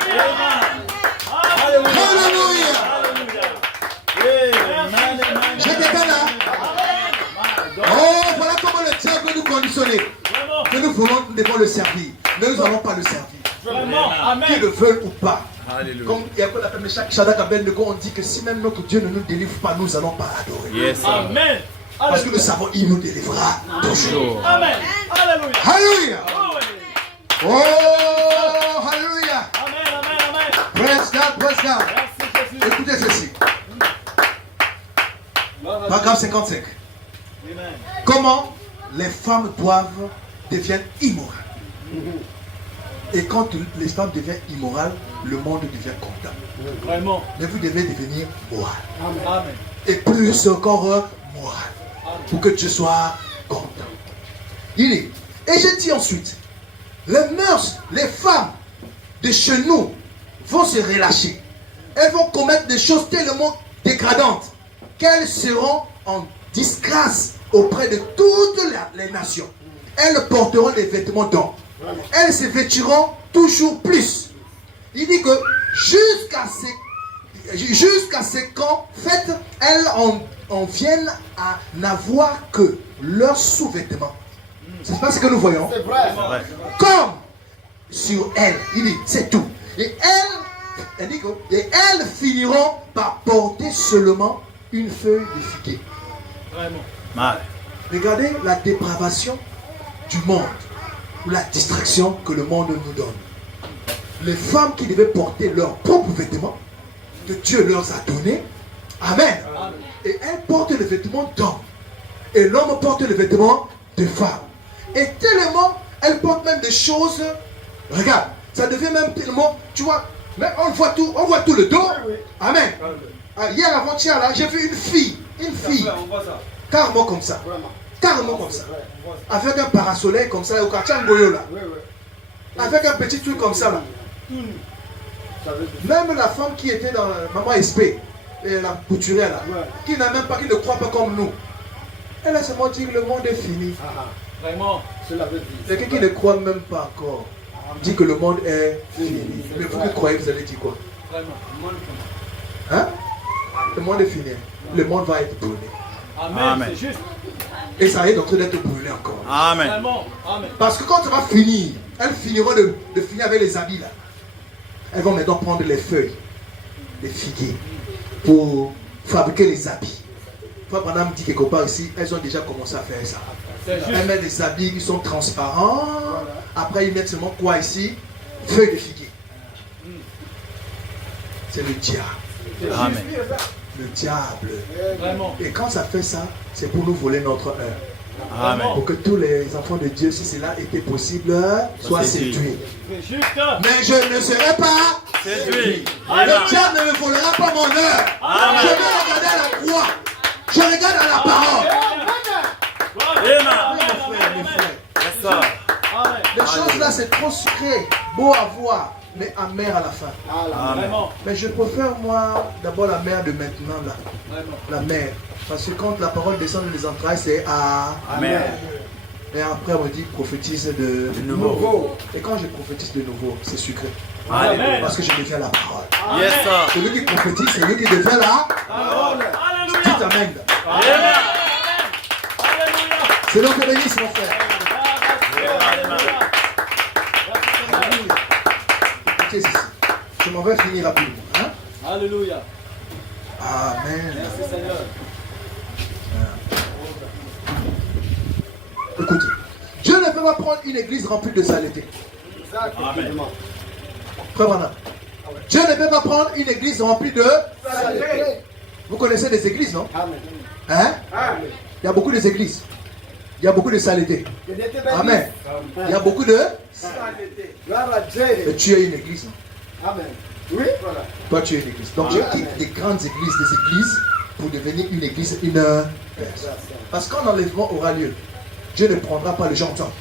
Alléluia. J'étais pas là. Oh, voilà comment le diable veut nous conditionner. Que nous devons le servir. Mais nous n'allons pas le servir. Vraiment. Amen. Qu'ils le veulent ou pas. Alléluia. Comme il y a quoi l'appelle chaque Shadak Abednego, on dit que si même notre Dieu ne nous délivre pas, nous n'allons pas l'adorer. Yes, sir. Amen. Parce que nous savons, il nous délivrera toujours. Amen. Alléluia. Alléluia. Oh, oui. Oh, alléluia. Amen. Amen. Amen. Praise God, praise God. Merci Jésus. Écoutez ceci. Paragraphe 55. Amen. Comment les femmes deviennent immorales. Et quand les femmes deviennent immorales, le monde devient content. Vraiment. Mais vous devez devenir moral. Amen. Et plus encore moral. Pour que Dieu soit content. Il dit, et je dis ensuite, les mœurs, les femmes de chez nous vont se relâcher. Elles vont commettre des choses tellement dégradantes qu'elles seront en disgrâce auprès de toutes les nations. Elles porteront des vêtements d'homme. Elles se vêtiront toujours plus. Il dit que jusqu'à ce qu'en fait elles en viennent à n'avoir que leurs sous-vêtements. C'est pas ce que nous voyons. C'est vrai. Comme sur elles, il dit c'est tout. Et elle dit que et elles finiront par porter seulement une feuille de figuier. Vraiment. Mal. Regardez la dépravation du monde, ou la distraction que le monde nous donne. Les femmes qui devaient porter leurs propres vêtements, que Dieu leur a donnés, amen. Et elles portent les vêtements d'hommes. Et l'homme porte les vêtements de femmes. Et tellement, elles portent même des choses, regarde, ça devient même tellement, tu vois, mais on voit tout le dos, amen. Hier avant-hier, là, j'ai vu une fille, carrément comme ça. Carrément comme ça. Avec un parasoleil comme ça, au Kachangoyo là. Avec un petit truc comme ça là. Même la femme qui était dans Maman SP, la couturière là, qui n'a même pas, qui ne croit pas comme nous. Elle a seulement dit que le monde est fini. Vraiment. Quelqu'un qui ne croit même pas encore dit que le monde est fini. Mais vous qui croyez, vous allez dire quoi? Vraiment. Hein? Le monde est fini. Le monde va être brûlé. Amen. C'est juste. Et ça est en train d'être brûlé encore. Amen. Vraiment. Amen. Parce que quand ça va finir, elles finiront de finir avec les habits là. Elles vont maintenant prendre les feuilles, les figuiers, pour fabriquer les habits. Madame dit quelque part ici, elles ont déjà commencé à faire ça. Elles mettent des habits qui sont transparents. Après, ils mettent seulement quoi ici? Feuilles de figuier. C'est le diable. Amen. Le diable. Vraiment. Et quand ça fait ça, c'est pour nous voler notre heure. Amen. Pour que tous les enfants de Dieu, si cela était possible, soient séduits. C'est juste. Mais je ne serai pas Séduit. le diable ne me volera pas mon heure. Amen. Je vais regarder à la croix. Je regarde à la parole. Amen. Mes frères, mes frères. Yes, sir. Les choses là, c'est trop sucré, beau à voir, mais amer à la fin. Amen. Vraiment. Mais je préfère, moi, d'abord la mère de maintenant, là. Vraiment. La mère. Parce que quand la parole descend dans les entrailles, c'est à. Amen. Et après, on dit prophétise de nouveau. Et quand je prophétise de nouveau, c'est sucré. Alléluia. Parce que je deviens la parole. Yes, sir. Celui qui prophétise, c'est lui qui devient la. Alléluia. Dites amen. Amen. Alléluia. C'est l'homme de bénisse, mon frère. Alléluia. Écoutez ceci. Je m'en vais finir rapidement. Hein? Alléluia. Amen. Merci Seigneur. Écoutez. Dieu ne peut pas prendre une église remplie de saleté. Amen. Frère Branham. Dieu ne peut pas prendre une église remplie de saleté. Vous connaissez des églises, non? Hein? Il y a beaucoup d'églises. Il y a beaucoup de saleté. Amen. Il y a beaucoup de saleté. Mais tu es une église, non? Amen. Oui, voilà. Toi, tu es une église. Donc, je quitte des grandes églises, des églises, pour devenir une église, une personne. Parce qu'un enlèvement aura lieu. Dieu ne prendra pas les gens en disant,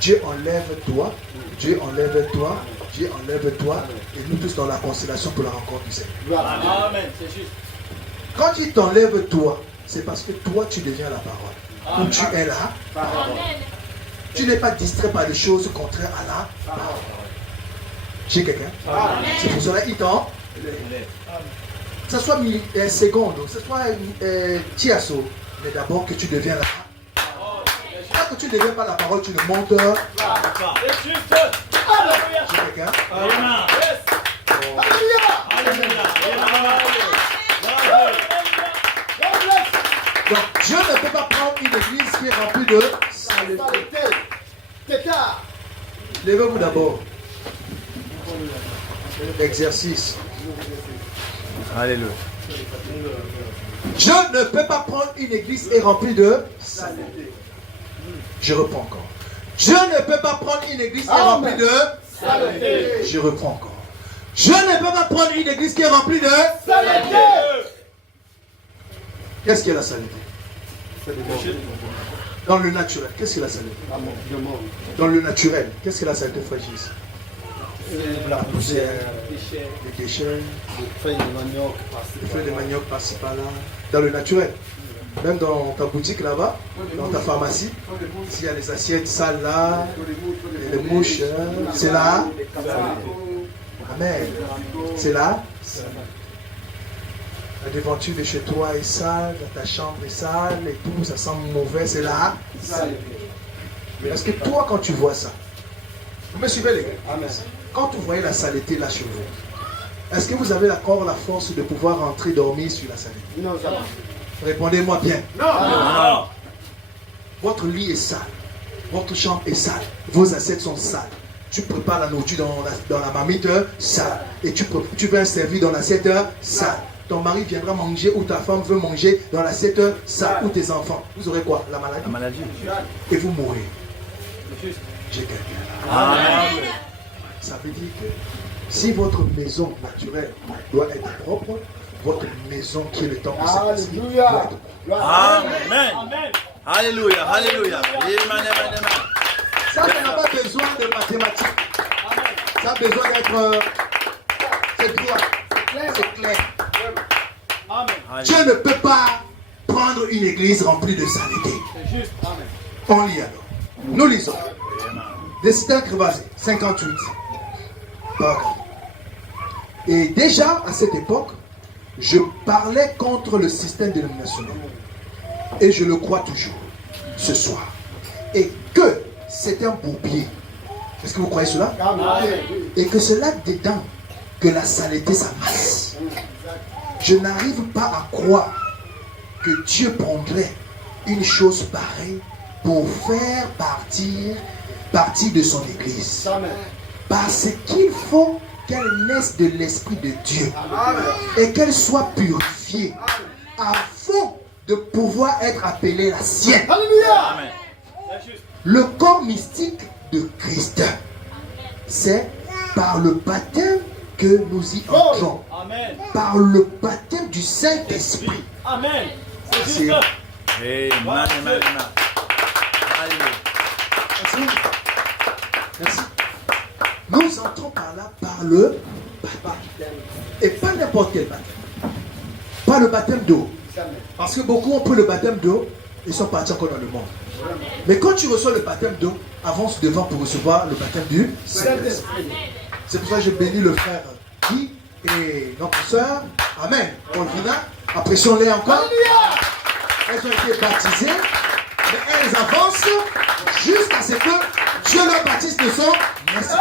Dieu enlève toi, Dieu enlève toi, Dieu enlève toi, et nous tous dans la constellation pour la rencontre du Seigneur. Amen. C'est juste. Quand il t'enlève toi, c'est parce que toi, tu deviens la parole. Ou tu es là. Tu n'es pas distrait par des choses contraires à la parole. Chez quelqu'un. C'est pour cela qu'il t'en. Que ce soit seconde, que ce soit tiasso, mais d'abord que tu deviens la parole. Quand tu ne deviens pas la parole, tu ne montes. C'est juste. Alléluia. Chez quelqu'un. Amen. Alléluia. Donc Dieu ne peut pas prendre une église qui est remplie de saleté. Levez-vous d'abord. L'exercice. Alléluia. Dieu ne peut pas prendre une église qui est remplie de saleté. Je reprends encore. Dieu ne peut pas prendre une église qui est remplie de saleté. Je reprends encore. Dieu ne peut pas prendre une église qui est remplie de saleté. Qu'est-ce qu'est la saleté? Dans le naturel, qu'est-ce que la saleté? Dans le naturel, qu'est-ce que la saleté, fragile? La poussière, les déchets, les feuilles de manioc par-ci par-là. Dans le naturel. Même dans ta boutique là-bas, dans ta pharmacie, s'il y a les assiettes sales là, les mouches, c'est là. Amen. C'est là. La devanture de chez toi est sale, ta chambre est sale et tout, ça sent mauvais, c'est là. Mais est-ce que toi, quand tu vois ça, vous me suivez les gars? Quand vous voyez la saleté là chez vous, est-ce que vous avez encore la force de pouvoir rentrer dormir sur la saleté? Non, ça va. Répondez-moi bien. Non. Votre lit est sale, votre chambre est sale, vos assiettes sont sales. Tu prépares la nourriture dans la marmite sale et tu veux servir dans l'assiette sale. Ton mari viendra manger ou ta femme veut manger dans l'assiette sale ou tes enfants. Vous aurez quoi? La maladie? La maladie. Et vous mourrez. J'ai quelqu'un. Amen. Ça veut dire que si votre maison naturelle doit être propre, votre maison qui est le temple saint doit être propre. Amen. Amen. Alléluia. Alléluia. Amen. Amen. Ça n'a pas besoin de mathématiques. Ça a besoin d'être... c'est droit. C'est clair. Amen. Dieu ne peut pas prendre une église remplie de saleté. C'est juste. Amen. On lit alors. Nous lisons. Décideur Crevasé, 58. Paragraphe. Et déjà à cette époque, je parlais contre le système dénominationnel. Et je le crois toujours, ce soir. Et que c'est un bourbier. Est-ce que vous croyez cela? Et que c'est là-dedans que la saleté s'amasse. Je n'arrive pas à croire que Dieu prendrait une chose pareille pour faire partie de son église. Parce qu'il faut qu'elle naisse de l'Esprit de Dieu et qu'elle soit purifiée afin de pouvoir être appelée la sienne. Alléluia. Amen. C'est juste. Le corps mystique de Christ, c'est par le baptême que nous y entrons. Amen. Par le baptême du Saint-Esprit. Amen. C'est C'est- juste. Amen. Amen. Alléluia. Merci. Merci. Nous entrons par là, par le baptême. Et pas n'importe quel baptême. Pas le baptême d'eau. Parce que beaucoup ont pris le baptême d'eau et sont partis encore dans le monde. Mais quand tu reçois le baptême d'eau, avance devant pour recevoir le baptême du Saint-Esprit. C'est pour ça que je bénis le frère Guy et notre soeur. Amen. Paulina, apprécions-les encore. Elles ont été baptisées, mais elles avancent jusqu'à ce que Dieu leur baptise de son esprit.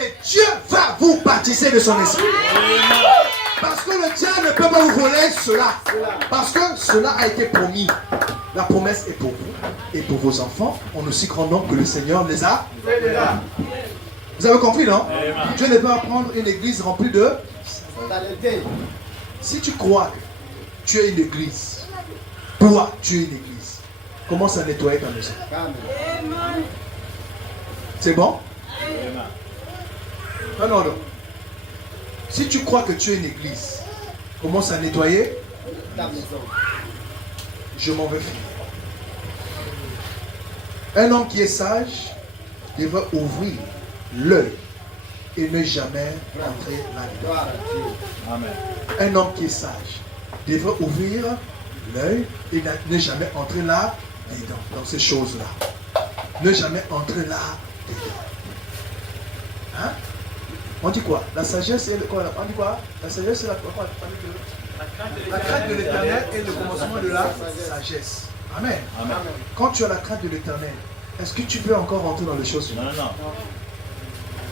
Et Dieu va vous baptiser de son esprit. Parce que le diable ne peut pas vous voler cela. Parce que cela a été promis. La promesse est pour vous et pour vos enfants, en aussi grand nombre que le Seigneur les a. Vous avez compris, non? Dieu ne peut pas prendre une église remplie de... Si tu crois que tu es une église, toi, tu es une église, commence à nettoyer ta maison. C'est bon? Non, non, non. Si tu crois que tu es une église, commence à nettoyer. Je m'en vais finir. Un homme qui est sage devrait ouvrir l'œil et ne jamais entrer là-dedans. Amen. Un homme qui est sage devrait ouvrir l'œil et ne jamais entrer là-dedans, dans ces choses-là. Ne jamais entrer là-dedans. Hein? On dit quoi? La sagesse est quoi? On dit quoi? La sagesse est quoi? La crainte de l'éternel est le commencement de la sagesse. Amen. Amen. Quand tu as la crainte de l'éternel, est-ce que tu peux encore rentrer dans les choses Non, humaines? non.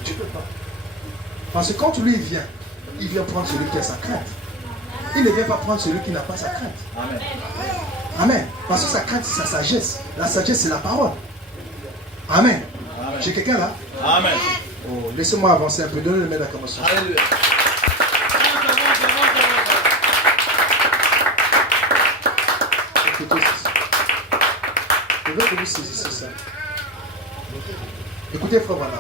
Tu ne peux pas. Parce que quand lui vient, il vient prendre celui qui a sa crainte. Il ne vient pas prendre celui qui n'a pas sa crainte. Amen. Amen. Parce que sa crainte, c'est sa sagesse. La sagesse, c'est la parole. Amen. Amen. J'ai quelqu'un là? Amen. Oh, laissez-moi avancer un peu. Donnez le mail d'acclamation. Alléluia. Écoutez ceci. Je veux que vous saisissiez ça. Écoutez, frère Branham.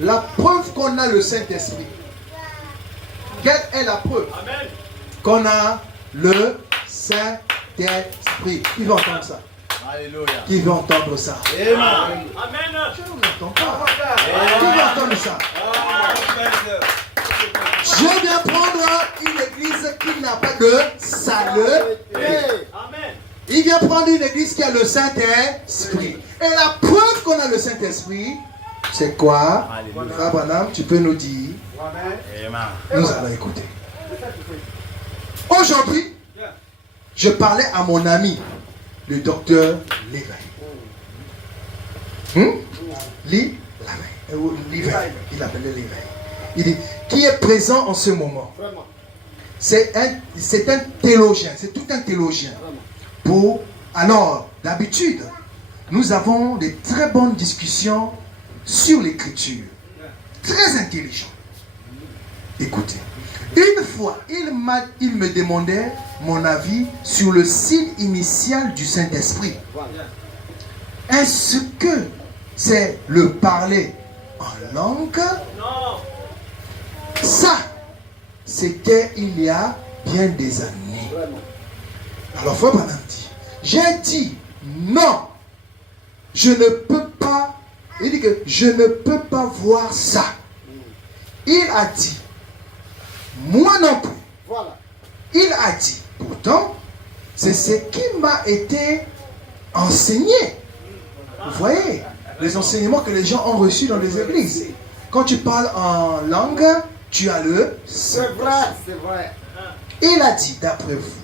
La preuve qu'on a le Saint-Esprit. Quelle est la preuve? Amen. Qu'on a le Saint-Esprit. Qui veut entendre ça? Alléluia. Qui veut entendre ça? Amen. Amen. Je ne vous entends pas. Qui veut entendre ça? Je viens prendre une église qui n'a pas de salut. Amen. Il vient prendre une église qui a le Saint-Esprit. Et la preuve qu'on a le Saint-Esprit, c'est quoi? Alléluia. Frère Branham, tu peux nous dire? Amen. Nous allons écouter. Aujourd'hui, je parlais à mon ami, le docteur Léveil. Léveil. Il appelait Léveil. Il dit, qui est présent en ce moment? C'est un théologien, c'est tout un théologien. Alors, d'habitude, nous avons des très bonnes discussions sur l'écriture. Très intelligent. Écoutez, une fois, il me demandait mon avis sur le signe initial du Saint-Esprit. Est-ce que c'est le parler en langue? Non. Ça, c'était il y a bien des années. Alors, frère Branham dit, j'ai dit non, je ne peux pas. Il dit que je ne peux pas voir ça. Il a dit, moi non plus. Il a dit, pourtant, c'est ce qui m'a été enseigné. Vous voyez, les enseignements que les gens ont reçus dans les églises. Quand tu parles en langue, tu as le... C'est vrai. Il a dit, d'après vous,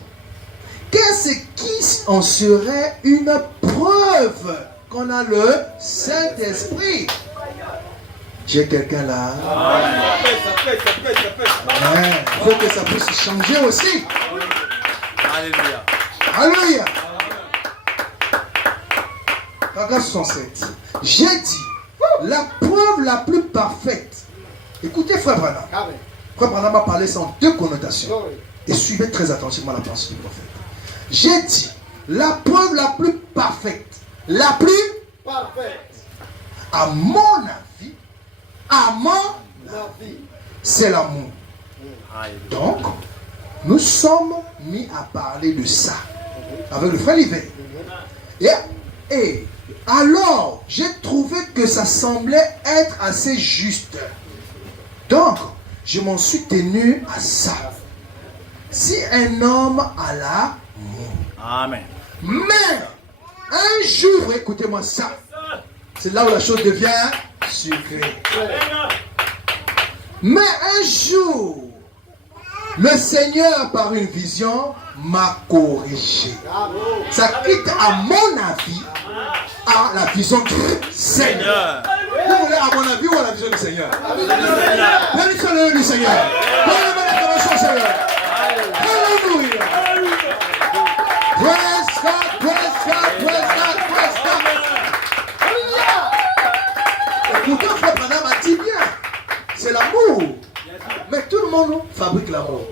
qu'est-ce qui en serait une preuve qu'on a le Saint-Esprit? J'ai quelqu'un là. Ouais, il faut que ça puisse changer aussi. Alléluia. Alléluia. Paragraphe 67. J'ai dit, la preuve la plus parfaite. Écoutez, frère Branham. Frère Branham a parlé sans deux connotations. Et suivez très attentivement la pensée du prophète. J'ai dit, la preuve la plus parfaite, la plus Parfait. à mon avis, c'est l'amour. Donc, nous sommes mis à parler de ça avec le frère Livet. Et alors, j'ai trouvé que ça semblait être assez juste. Donc, je m'en suis tenu à ça. Si un homme a l'amour, Amen. mais un jour, écoutez-moi ça, c'est là où la chose devient sucrée. Mais un jour, le Seigneur, par une vision, m'a corrigé. Ça quitte, à mon avis, à la vision du Seigneur. Vous voulez à mon avis ou à la vision du Seigneur? La vision du Seigneur. Donnez-moi l'acclamation au Seigneur. Alléluia. Praise God, praise God, praise God, praise God. Et pourtant, Frère Branham a dit bien, c'est l'amour. Mais tout le monde fabrique l'amour.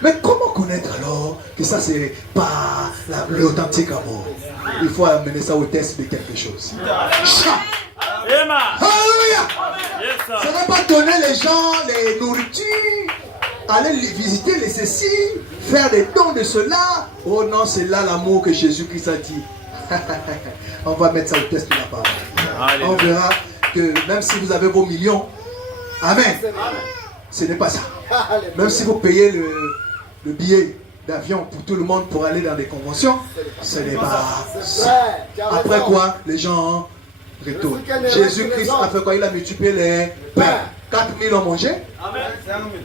Mais comment connaître alors que ça c'est pas l'authentique amour? Il faut amener ça au test de quelque chose. Alléluia! Ça ne va pas donner les gens les nourritures, aller les visiter les ceci, faire des dons de cela. Oh non, c'est là l'amour que Jésus-Christ a dit. On va mettre ça au test de la parole. On verra que même si vous avez vos millions, amen, ce n'est pas ça. Même si vous payez le billet d'avion pour tout le monde pour aller dans des conventions, ce n'est pas ça. Après quoi, les gens retournent. Jésus-Christ a fait quoi? Il a multiplié les pains. 4000 ont mangé,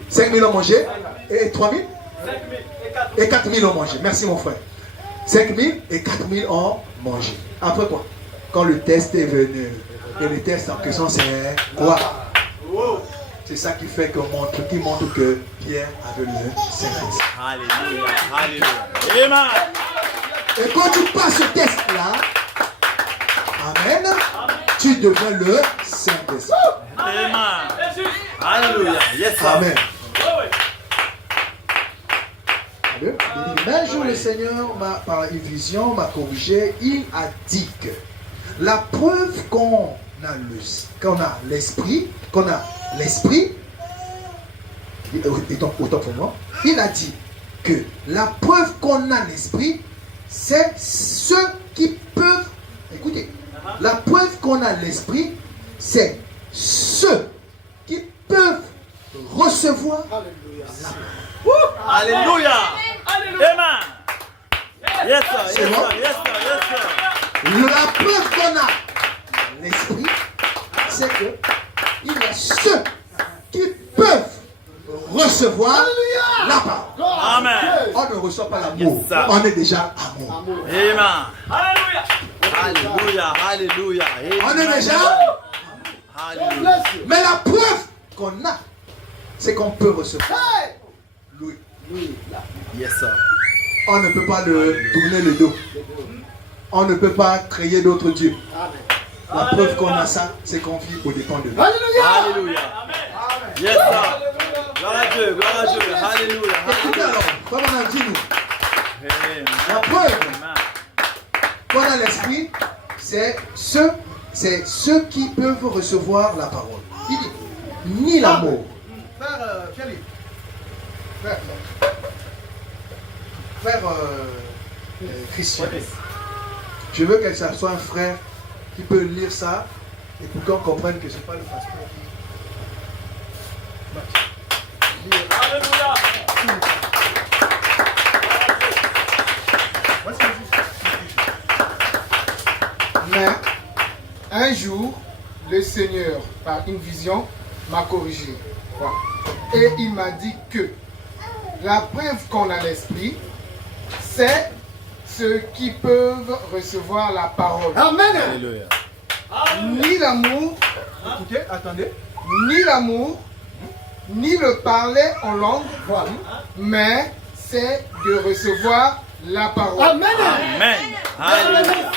5000 ont mangé, et 3000 et 4000 ont mangé. Merci mon frère. 5000 et 4000 ont mangé. Après quoi? Quand le test est venu, et le test en question c'est quoi? C'est ça qui fait qu'on montre, qui montre que Pierre avait le Saint-Esprit. Alléluia. Alléluia. Amen. Et quand tu passes ce test-là, amen, tu deviens le Saint-Esprit. Amen. Alléluia. Yes, sir. Amen. Un jour, le Seigneur, par une vision, m'a corrigé. Il a dit que la preuve qu'on a l'esprit, et donc autant pour moi, il a dit que la preuve qu'on a l'esprit, c'est ceux qui peuvent, écoutez, la preuve qu'on a l'esprit, c'est ceux qui peuvent recevoir. Alléluia. Amen. Yes, sir. C'est Yes, bon? sir. Yes, sir. Yes, sir. La preuve qu'on a l'esprit, c'est que il y a ceux qui peuvent recevoir la parole. Amen. On ne reçoit pas l'amour, Yes, sir. on est déjà amour. Amen. Alléluia. Alléluia. On est déjà. Alléluia. Mais la preuve qu'on a, c'est qu'on peut recevoir. Louis. Yes, sir. On ne peut pas le tourner le dos. On ne peut pas créer d'autres dieux. La preuve qu'on a ça, c'est qu'on vit au dépend de lui. Alléluia. Yes, sir. Gloire à Dieu. Gloire à Dieu. Alléluia. Écoutez alors, comme on a dit nous, Amen. la preuve qu'on a l'esprit, c'est ceux qui peuvent recevoir la parole. Il dit, ni l'amour. Frère Christian, je veux que ça soit un frère qui peut lire ça et pour qu'on comprenne que ce n'est pas le passeport qui... Alléluia. Mais un jour, le Seigneur, par une vision, m'a corrigé. Voilà. Et il m'a dit que la preuve qu'on a l'esprit, c'est ceux qui peuvent recevoir la parole. Amen. Alléluia. Ni l'amour, écoutez, attendez, ni l'amour, ni le parler en langue, voilà, mais c'est de recevoir la parole. Amen. Amen. Alléluia.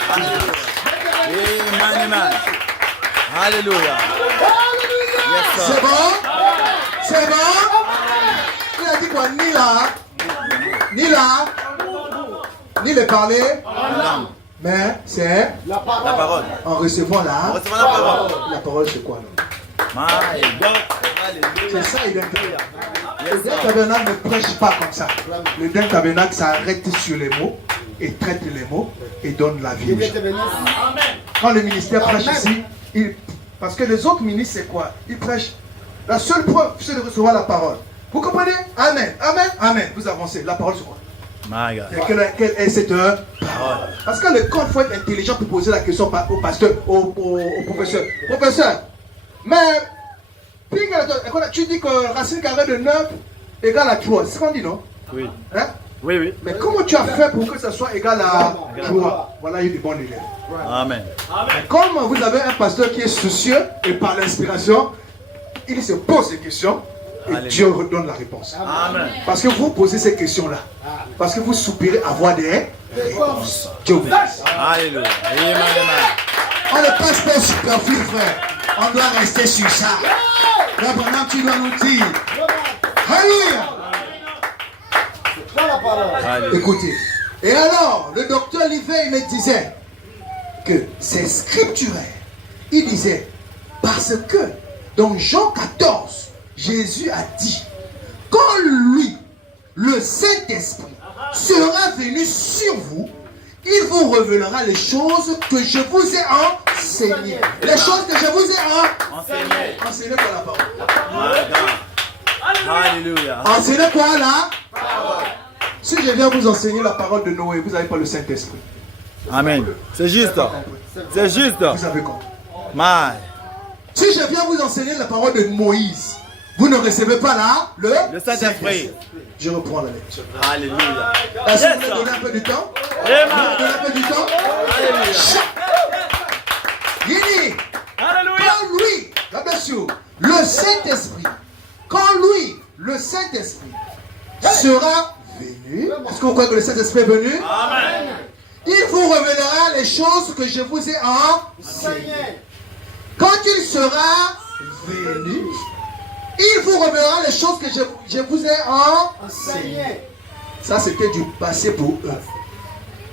Amen. Alléluia. Yes, sir. C'est bon? C'est bon? Il a dit quoi? Ni là, de parler mais c'est La parole. en recevant En recevant la parole. la parole, c'est quoi? Non? My God. C'est ça, il est le Dent Tabernacle ne prêche pas comme ça. Le Dent Tabernacle s'arrête sur les mots et traite les mots et donne la vie aux gens. Quand le ministère prêche ici, parce que les autres ministres, c'est quoi? Ils prêchent. La seule preuve, c'est de recevoir la parole. Vous comprenez? Amen, amen, amen. Vous avancez. La parole, c'est quoi? My God. Quelle est cette parole? Parce que le corps, il faut être intelligent pour poser la question au pasteur, au professeur. Professeur, mais tu dis que racine carrée de 9 égale à 3. C'est ce qu'on dit, non? Oui. Hein? Oui, oui. Mais comment tu as fait pour que ça soit égal à 3? Voilà, il est bon élève. Amen. Mais comme vous avez un pasteur qui est soucieux et par l'inspiration, il se pose des questions et Alléluia. Dieu redonne la réponse. Amen. Parce que vous posez ces questions-là. Parce que vous soupirez avoir des réponses. Dieu vous bénisse. Alléluia. Amen. On ne passe pas superflu, frère. On doit rester sur ça. Là, maintenant, tu dois nous dire. Alléluia. Alléluia. Écoutez. Et alors, le docteur Livet, il me disait que c'est scripturaire. Il disait, parce que dans Jean 14, Jésus a dit, quand lui, le Saint-Esprit, sera venu sur vous, il vous révélera les choses que je vous ai enseignées. Les choses que je vous ai Enseigné. enseignées par la parole. My God. Alléluia. Enseignez quoi là? Si je viens vous enseigner la parole de Noé, vous n'avez pas le Saint-Esprit. Amen. C'est juste. C'est juste. Vous avez compris. My. Si je viens vous enseigner la parole de Moïse, vous ne recevez pas là Le Saint-Esprit. Je reprends la lecture. Alléluia. Est-ce que Yes, vous me donnez un peu du temps? Amen. Vous me donnez un peu du temps? Alléluia. Il dit, Alléluia. quand lui, God bless you, le Saint-Esprit, quand lui, le Saint-Esprit, sera venu, est-ce que vous croyez que le Saint-Esprit est venu? Amen. Il vous révélera les choses que je vous ai enseignées. Quand il sera venu, il vous révélera les choses que je vous ai enseignées. Ça, c'était du passé pour eux.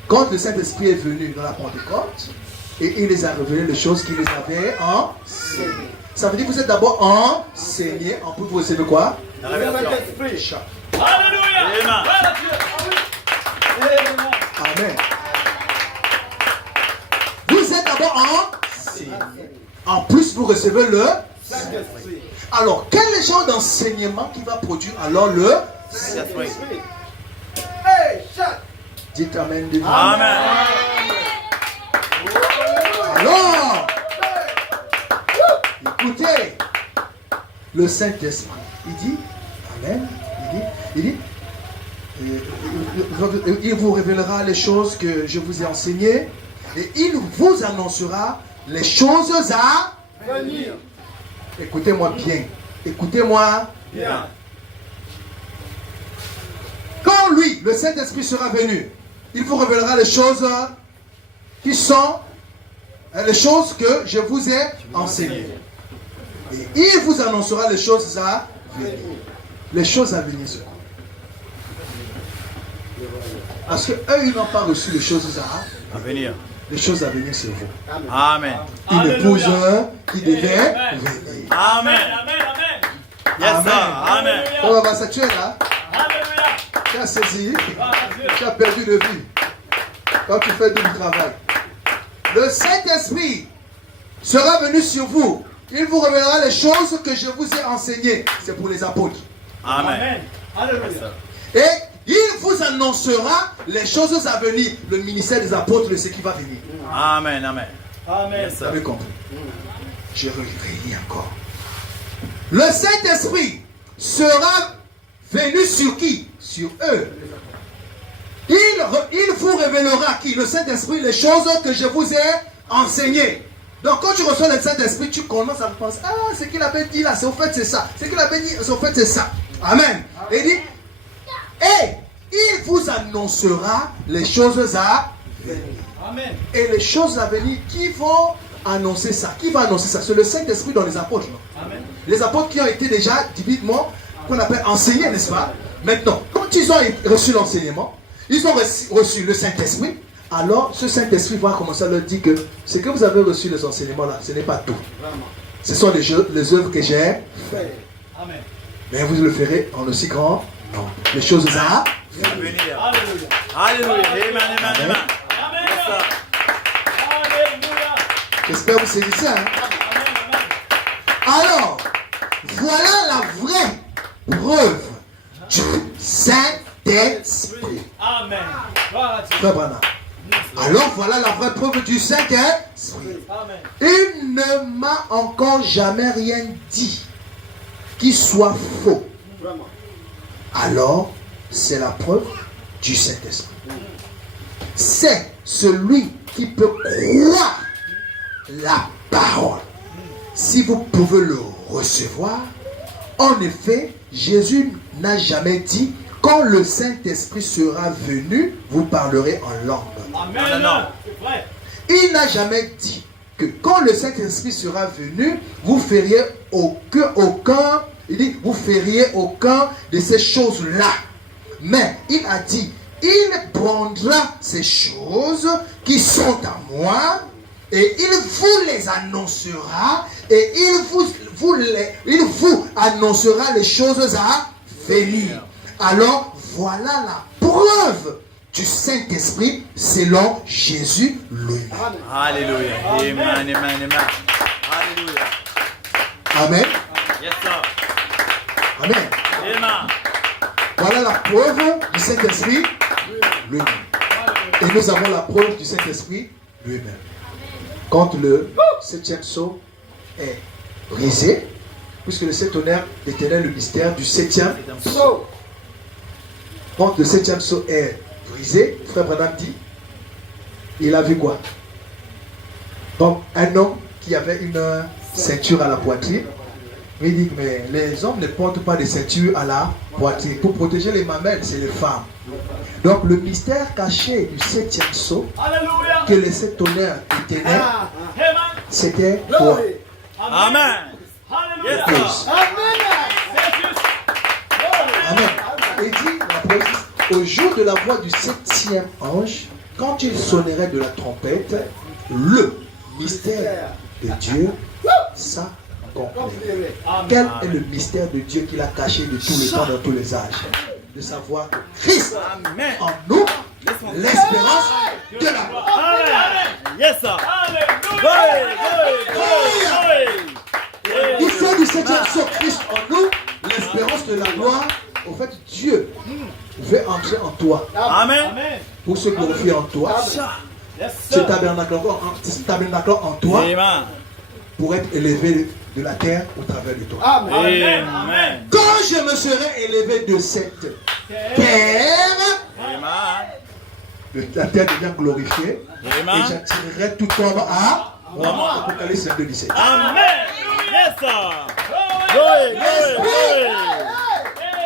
Quand le Saint-Esprit est venu dans la Pentecôte, et il les a révélé les choses qu'il les avait enseignées. Ça veut dire que vous êtes d'abord enseigné, en plus vous recevez quoi? La révélation. Alléluia. Amen. Amen. Vous êtes d'abord enseigné. En plus, vous recevez le Saint-Esprit. Alors, quel est le genre d'enseignement qui va produire alors le Saint-Esprit. Dites Amen. De Amen. Alors, écoutez, le Saint-Esprit, il dit, Amen, il vous révélera les choses que je vous ai enseignées et il vous annoncera les choses à venir. Écoutez-moi bien, écoutez-moi Bien. Quand lui, le Saint-Esprit sera venu, il vous révélera les choses qui sont les choses que je vous ai enseignées. Et il vous annoncera les choses à venir. Les choses à venir, c'est quoi? Parce qu'eux, ils n'ont pas reçu les choses à venir. Les choses à venir, c'est vous. Amen. Une épouse qui devait Amen. venir. Amen. Amen. Yes, Amen. sir. Amen. Oh, bah, ça tu es là. Alléluia. Tu as saisi. Tu as perdu de vue. Quand tu fais du travail. Le Saint-Esprit sera venu sur vous. Il vous révélera les choses que je vous ai enseignées. C'est pour les apôtres. Amen. Alléluia. Et il vous annoncera les choses à venir. Le ministère des apôtres, de ce qui va venir. Amen. Amen. Amen. Yes, Vous sir. avez compris? Je relis encore. Le Saint-Esprit sera venu sur qui? Sur eux. Il vous révélera qui? Le Saint-Esprit, les choses que je vous ai enseignées. Donc quand tu reçois le Saint-Esprit, tu commences à penser, ah, ce qu'il avait dit là, c'est au fait c'est ça. Ce qu'il avait dit, c'est au fait c'est ça. Amen. Et il dit, et il vous annoncera les choses à venir. Amen. Et les choses à venir, qui vont annoncer ça? Qui va annoncer ça? C'est le Saint-Esprit dans les apôtres. Non? Amen. Les apôtres qui ont été déjà divinement, qu'on appelle enseignés, n'est-ce pas? Maintenant, quand ils ont reçu l'enseignement, ils ont reçu le Saint-Esprit. Alors, ce Saint-Esprit va commencer à leur dire que ce que vous avez reçu, les enseignements là, ce n'est pas tout. Ce sont les œuvres que j'ai faites. Amen. Mais vous le ferez en aussi grand nombre. Les choses à venir. Alléluia. Alléluia. Amen, amen, amen. Amen. Yes, sir. Alléluia. J'espère que vous saisissez. Hein? Alors, voilà la vraie preuve du Saint-Esprit. Amen. Gloire à Dieu. Frère Branham. Alors, voilà la vraie preuve du Saint-Esprit. Amen. Il ne m'a encore jamais rien dit qui soit faux. Alors, c'est la preuve du Saint-Esprit. C'est celui qui peut croire la parole. Si vous pouvez le recevoir, en effet, Jésus n'a jamais dit, quand le Saint-Esprit sera venu, vous parlerez en langue. Amen. Non. C'est vrai. Il n'a jamais dit que quand le Saint-Esprit sera venu, vous feriez aucun, il dit, vous feriez aucun de ces choses-là. Mais il a dit, il prendra ces choses qui sont à moi et il vous les annoncera et il vous annoncera les choses à venir. Alors voilà la preuve du Saint-Esprit selon Jésus lui-même. Alléluia. Amen, amen, amen. Alléluia. Amen. Yes, sir. Amen. Amen. Voilà la preuve du Saint-Esprit lui-même. Et nous avons la preuve du Saint-Esprit lui-même. Quand le septième sceau est brisé, puisque le sept tonnerre détenait le mystère du septième sceau. Quand le septième sceau est brisé, frère Branham dit, il a vu quoi? Donc un homme qui avait une ceinture à la poitrine, il dit, mais les hommes ne portent pas de ceinture à la poitrine. Pour protéger les mamelles, c'est les femmes. Donc le mystère caché du septième sceau, Alléluia. que les sept tonnerres détenaient, Amen. c'était quoi? Amen. Alléluia. Yes, Cause. C'est juste. Amen. Et dit, la preuve, au jour de la voix du septième ange, quand il sonnerait de la trompette, le mystère de Dieu s'accomplirait. Quel est le mystère de Dieu qu'il a caché de tous les temps, dans tous les âges? De savoir que Christ Amen. en nous, l'espérance de la gloire. Amen. Yes, sir. Alléluia. Du fait du septième sceau, Christ en nous, l'espérance de la gloire. Au fait, Dieu veut entrer en toi Amen. Amen. pour se glorifier en toi. Yes, Ce sir. tabernacle en toi Amen. pour être élevé de la terre au travers de toi. Amen. Amen. Quand je me serai élevé de cette terre, Amen. la terre devient glorifiée et Amen. j'attirerai tout homme à moi. Apocalypse 22, 17. Amen. Yes, sir. Glory, glory, glory.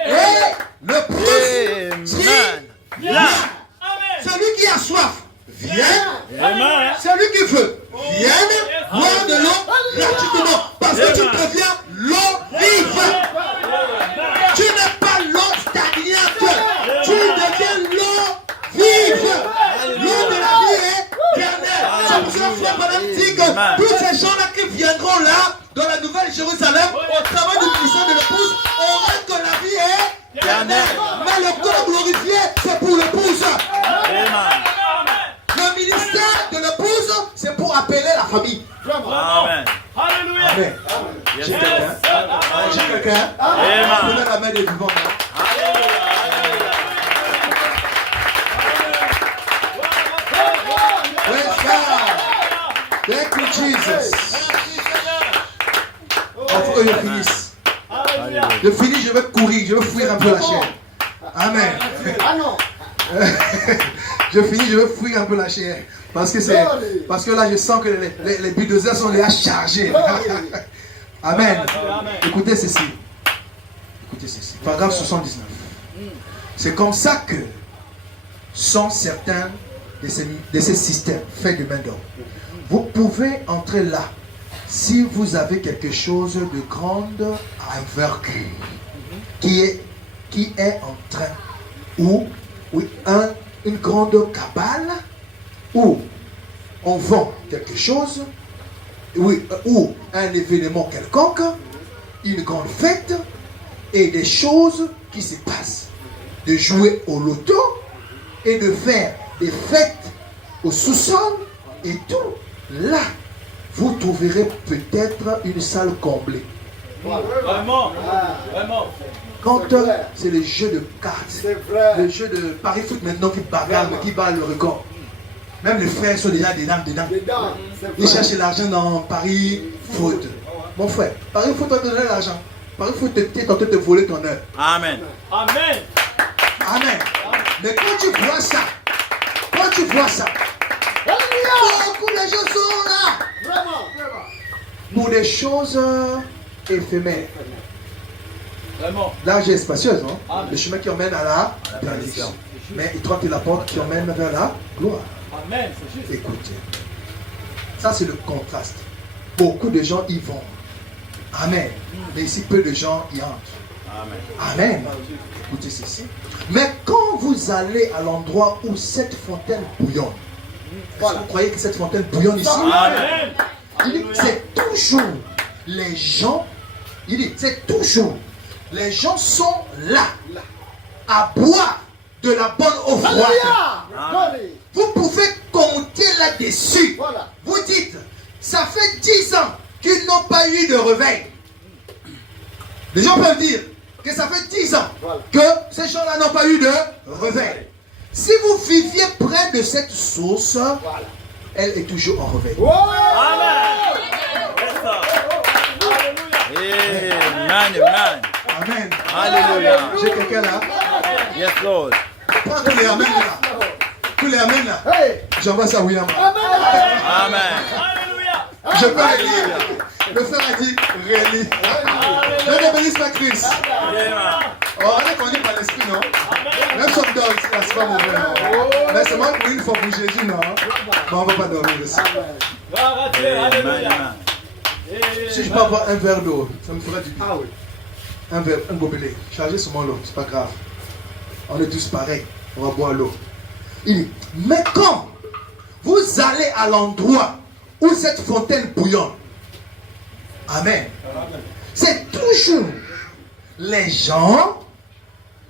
Et le prince Amen. vient. Amen. Celui qui a soif, viens. Amen. Celui qui veut, vienne boire de l'eau gratuitement. Parce que tu deviens l'eau vive. Tu n'es pas l'eau stagnante. Tu deviens l'eau vive. L'eau de la vie est éternelle. C'est pour ça que frère Branham dit que tous ces gens-là qui viendront là, dans la Nouvelle Jérusalem, au travail du ministère de l'épouse, auront que la vie est éternelle. Mais le corps glorifié, c'est pour l'épouse. Amen. Le ministère de l'épouse, c'est pour appeler la famille. Amen. Alléluia. Amen. Yes, J'ai sir. quelqu'un. J'ai quelqu'un. Amen. Prenez la main des vivants. Praise God. Thank you, Jesus. Il faut que je finisse. Alléluia. Je finis, je vais courir, je vais fuir un peu la chair. Amen. Ah non. Je finis, je vais fuir un peu la chair. Parce que là, je sens que les bulldozers sont déjà chargés. Amen. Écoutez ceci. Écoutez ceci. Paragraphe 79. C'est comme ça que sont certains de ces systèmes faits de main d'homme. Vous pouvez entrer là si vous avez quelque chose de grande envergure qui est en train, ou oui, un une grande cabale où on vend quelque chose, oui, ou un événement quelconque, une grande fête et des choses qui se passent. De jouer au loto et de faire des fêtes au sous-sol et tout. Là, vous trouverez peut-être une salle comblée. Vraiment. Vraiment. Quand c'est le jeu de cartes, le jeu de Paris Foot maintenant qui bagarre, qui bat le record. Même les frères sont déjà dedans. Ils cherchent l'argent dans Paris Foot. Mon frère, Paris Foot va te donner l'argent. Paris Foot t'es tenté de te voler ton heure. Amen. Amen. Amen. Mais quand tu vois ça, beaucoup de gens sont là pour des choses éphémères. Vraiment. L'argent est spacieuse, hein? Amen. Le chemin qui emmène à la perdition. Mais il trompe la porte qui emmène vers la gloire. Amen, c'est juste. Écoutez, ça c'est le contraste. Beaucoup de gens y vont. Amen. Mais ici, peu de gens y entrent. Amen. Amen. Écoutez ceci. Mais quand vous allez à l'endroit où cette fontaine bouillonne, est-ce que vous croyez que cette fontaine bouillonne ici? Amen. Il dit, c'est toujours les gens, il dit, c'est toujours les gens sont là à boire de la bonne eau froide. Vous pouvez compter là-dessus. Voilà. Vous dites, ça fait 10 ans qu'ils n'ont pas eu de réveil. Les gens peuvent dire que ça fait 10 ans que ces gens-là n'ont pas eu de réveil. Si vous viviez près de cette source, elle est toujours en réveil. Amen. Amen. Amen. Amen. Alléluia. J'ai quelqu'un là. Yes, Lord. Prends tous les amens là. Tous les amens là. J'envoie ça à William. Amen. Alléluia. Je peux relire. Le frère a dit relis. Je bénisse ma Christ. Amen. Oh, on est conduit par l'esprit, non? Même si on dort ici, là, c'est pas mauvais, non? Mais c'est moi pour une fois pour Jésus, non? Mais on ne va pas dormir ici. Gloire à Dieu. Amen. Alléluia. Si je peux avoir un verre d'eau, ça me ferait du bien. Un verre, un gobelet. Chargez sur mon l'eau, c'est pas grave. On est tous pareils. On va boire l'eau. Il dit, mais quand vous allez à l'endroit où cette fontaine bouillonne, Amen. C'est toujours les gens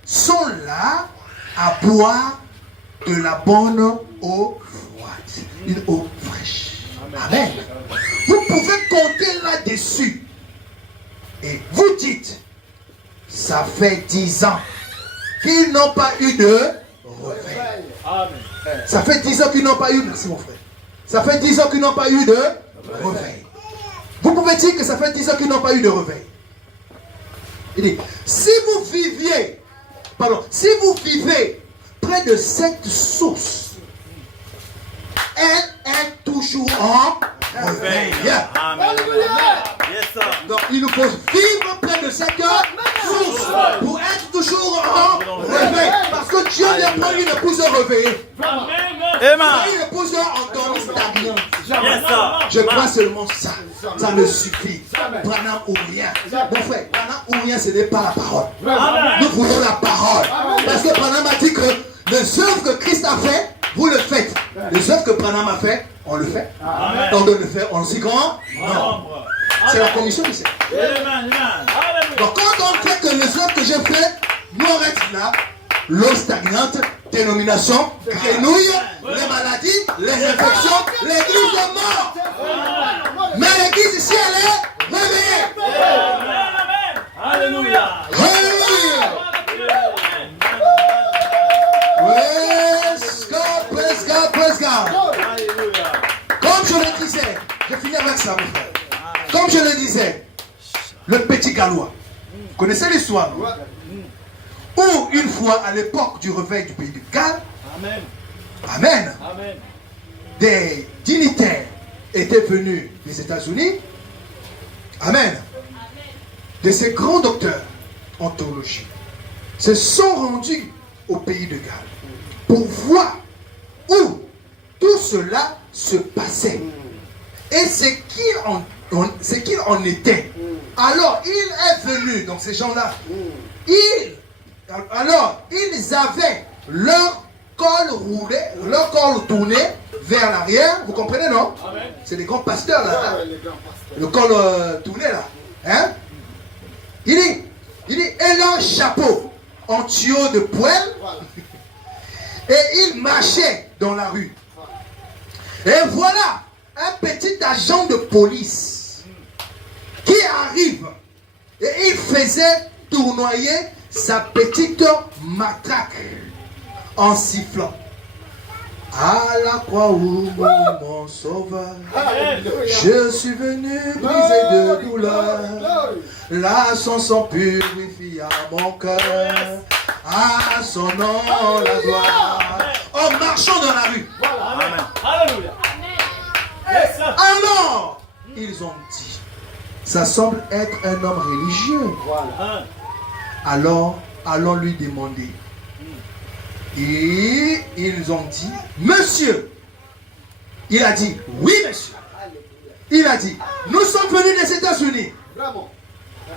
sont là à boire de la bonne eau froide, une eau fraîche. Amen. Vous pouvez compter là-dessus. Et vous dites, ça fait 10 ans qu'ils n'ont pas eu de réveil. Amen. Ça fait 10 ans qu'ils n'ont pas eu, merci mon frère. Ça fait 10 ans qu'ils n'ont pas eu de réveil. Vous pouvez dire que ça fait 10 ans qu'ils n'ont pas eu de réveil. Il dit, si vous vivez près de cette source, elle est toujours en réveil. Amen. Yes, sir. Donc il nous faut vivre près de cette source pour être toujours en réveil. Parce que Dieu n'a pas une épouse réveillée. Amen. Amen. Une épouse endormie stagnante. Yes, sir. Je crois seulement ça. Ça me suffit. Branham ou rien. Mon frère, Branham ou rien, ce n'est pas la parole. Amen. Nous voulons la parole. Parce que Branham a dit que les œuvres que Christ a fait, vous le faites. Les œuvres que Branham a fait, on le fait. Amen. On doit le faire, on le dit grand? Non. C'est la commission du Seigneur. Amen. Amen. Donc quand on fait que les œuvres que j'ai fait, nous on reste là. L'eau stagnante, dénomination, grenouille, les maladies, les infections, l'église est morte. Mais l'église ici, elle est réveillée. Amen. Alléluia. Alléluia. Praise God, praise God, praise God. Alléluia. Comme je le disais, je finis avec ça, mon frère. Comme je le disais, le petit Gallois. Vous connaissez l'histoire, non? Où une fois, à l'époque du réveil du pays de Galles, Amen. Amen, Amen. des dignitaires étaient venus des États-Unis, Amen, de ces grands docteurs en théologie, se sont rendus au pays de Galles pour voir où tout cela se passait et ce qu'il en était. Alors, il est venu, donc ces gens-là, ils avaient leur col roulé, leur col tourné vers l'arrière. Vous comprenez, non? C'est des grands pasteurs là. Hein? Le col tourné là. Hein? Il dit, et leur chapeau en tuyau de poêle. Et ils marchaient dans la rue. Et voilà un petit agent de police qui arrive. Et il faisait tournoyer sa petite matraque en sifflant. À la croix où mourit mon sauveur, je suis venu briser de douleur. Là son sang purifia mon cœur. À son nom la gloire. En marchant dans la rue. Amen. Alléluia. Alors, ils ont dit, ça semble être un homme religieux. Alors, allons lui demander. Et ils ont dit, monsieur. Il a dit, oui monsieur. Il a dit, nous sommes venus des États-Unis.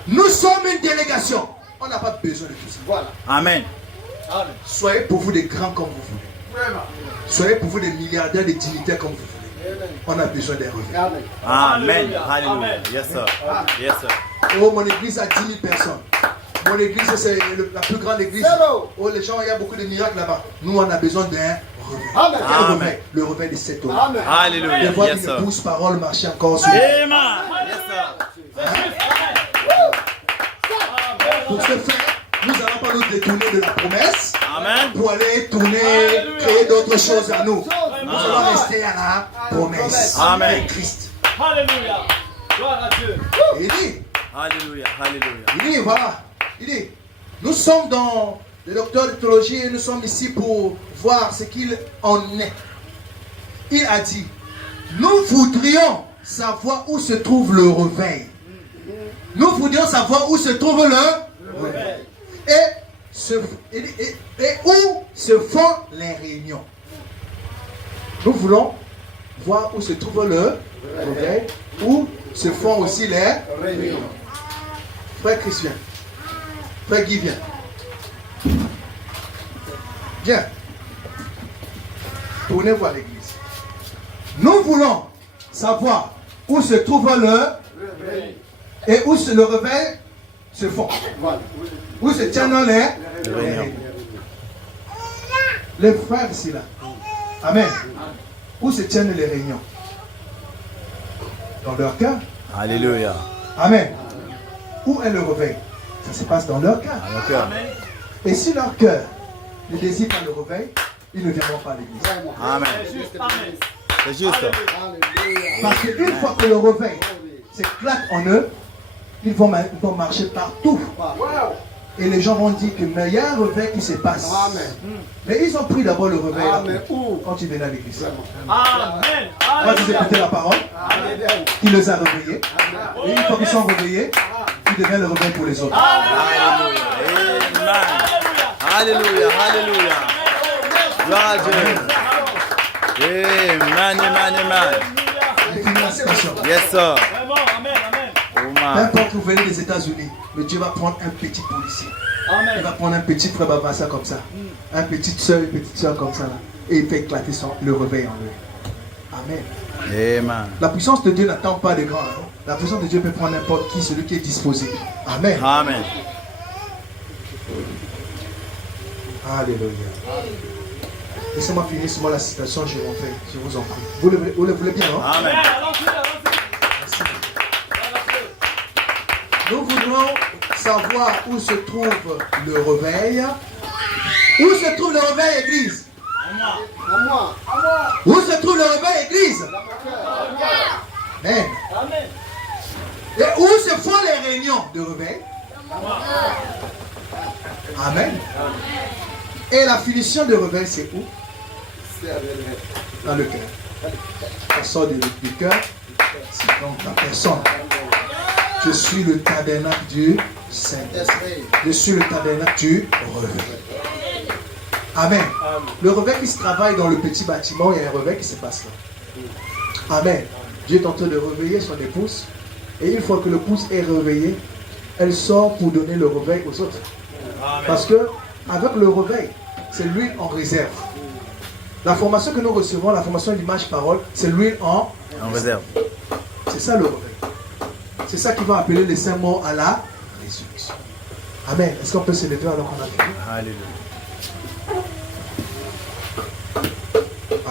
Nous sommes une délégation. On n'a pas besoin de tout ça. Amen. Soyez pour vous des grands comme vous voulez. Soyez pour vous des milliardaires, des dignitaires comme vous voulez. On a besoin des revenus. Amen. Hallelujah. Yes, sir. Yes, sir. Oh, mon église a 10 000 personnes. Mon église, c'est la plus grande église. Oh, les gens, il y a beaucoup de miracles là-bas. Nous, on a besoin d'un reveil. Quel reveil? Le reveil de cette eau. Alléluia. Des fois, Yes, une sir. pousse parole marcher encore sur Amen. Yes, sir. Pour ce faire, nous n'allons pas nous détourner de la promesse Amen. pour aller tourner, créer d'autres choses à nous. Nous allons rester à la promesse Amen. de Christ. Alléluia. Gloire à Dieu. Il dit, Alléluia. Alléluia. il dit, voilà, il dit, nous sommes dans le docteur de théologie et nous sommes ici pour voir ce qu'il en est. Il a dit, nous voudrions savoir où se trouve le réveil. Nous voudrions savoir où se trouve le réveil. Et où se font les réunions. Nous voulons voir où se trouve le réveil, où se font aussi les réunions. Frère Christian, frère Guy, viens. Viens. Tournez voir l'église. Nous voulons savoir où se trouve le réveil et où le réveil se font. Où se tiennent les réunions. Les frères ici là. Amen. Où se tiennent les réunions? Dans leur cœur. Alléluia. Amen. Où est le réveil? Ça se passe dans leur cœur. Dans le cœur. Et si leur cœur ne désire pas le réveil, ils ne viendront pas à l'église. Amen. C'est juste. Parce qu'une fois que le réveil s'éclate en eux, ils vont marcher partout. Et les gens vont dire que mais il y a un réveil qui se passe. Mais ils ont pris d'abord le réveil là, quand ils venaient à l'église. Amen. Quand ils écoutaient la parole, qui les a réveillés. Et une fois qu'ils sont réveillés, ils deviennent le réveil pour les autres. Alléluia. Alléluia. Alléluia. Gloire à Dieu. Amen. Amen. Et finir la citation. Yes, sir. Vraiment. Amen. Amen. Oh, man. N'importe où vous venez des États-Unis, mais Dieu va prendre un petit policier. Il Amen. va prendre un petit frère Babassa comme ça. Un petit soeur, une petite soeur comme ça. Là, et il fait éclater le réveil en eux. Amen. Amen. La puissance de Dieu n'attend pas les grands. Hein. La puissance de Dieu peut prendre n'importe qui, celui qui est disposé. Amen. Amen. Alléluia. Laissez-moi finir sur la citation, je m'en fais. Je vous en prie. Vous le voulez bien, non? Amen. Merci. Nous voulons savoir où se trouve le réveil. Où se trouve le réveil, église? Où se trouve le réveil, église? Amen. Amen. Et où se font les réunions de réveil? Amen. Et la finition de réveil, c'est où? Dans le cœur. Ça sort du cœur, c'est dans ta personne. Je suis le tabernacle du Saint-Esprit. Je suis le tabernacle du réveil. Amen. Le réveil qui se travaille dans le petit bâtiment, il y a un réveil qui se passe là. Amen. Dieu est en train de réveiller son épouse. Et une fois que l'épouse est réveillée, elle sort pour donner le réveil aux autres. Parce que avec le réveil, c'est l'huile en réserve. La formation que nous recevons, la formation d'image-parole, c'est l'huile en réserve. C'est ça le réveil. C'est ça qui va appeler les saints morts à la résurrection. Amen. Est-ce qu'on peut se lever alors qu'on a fini? Alléluia.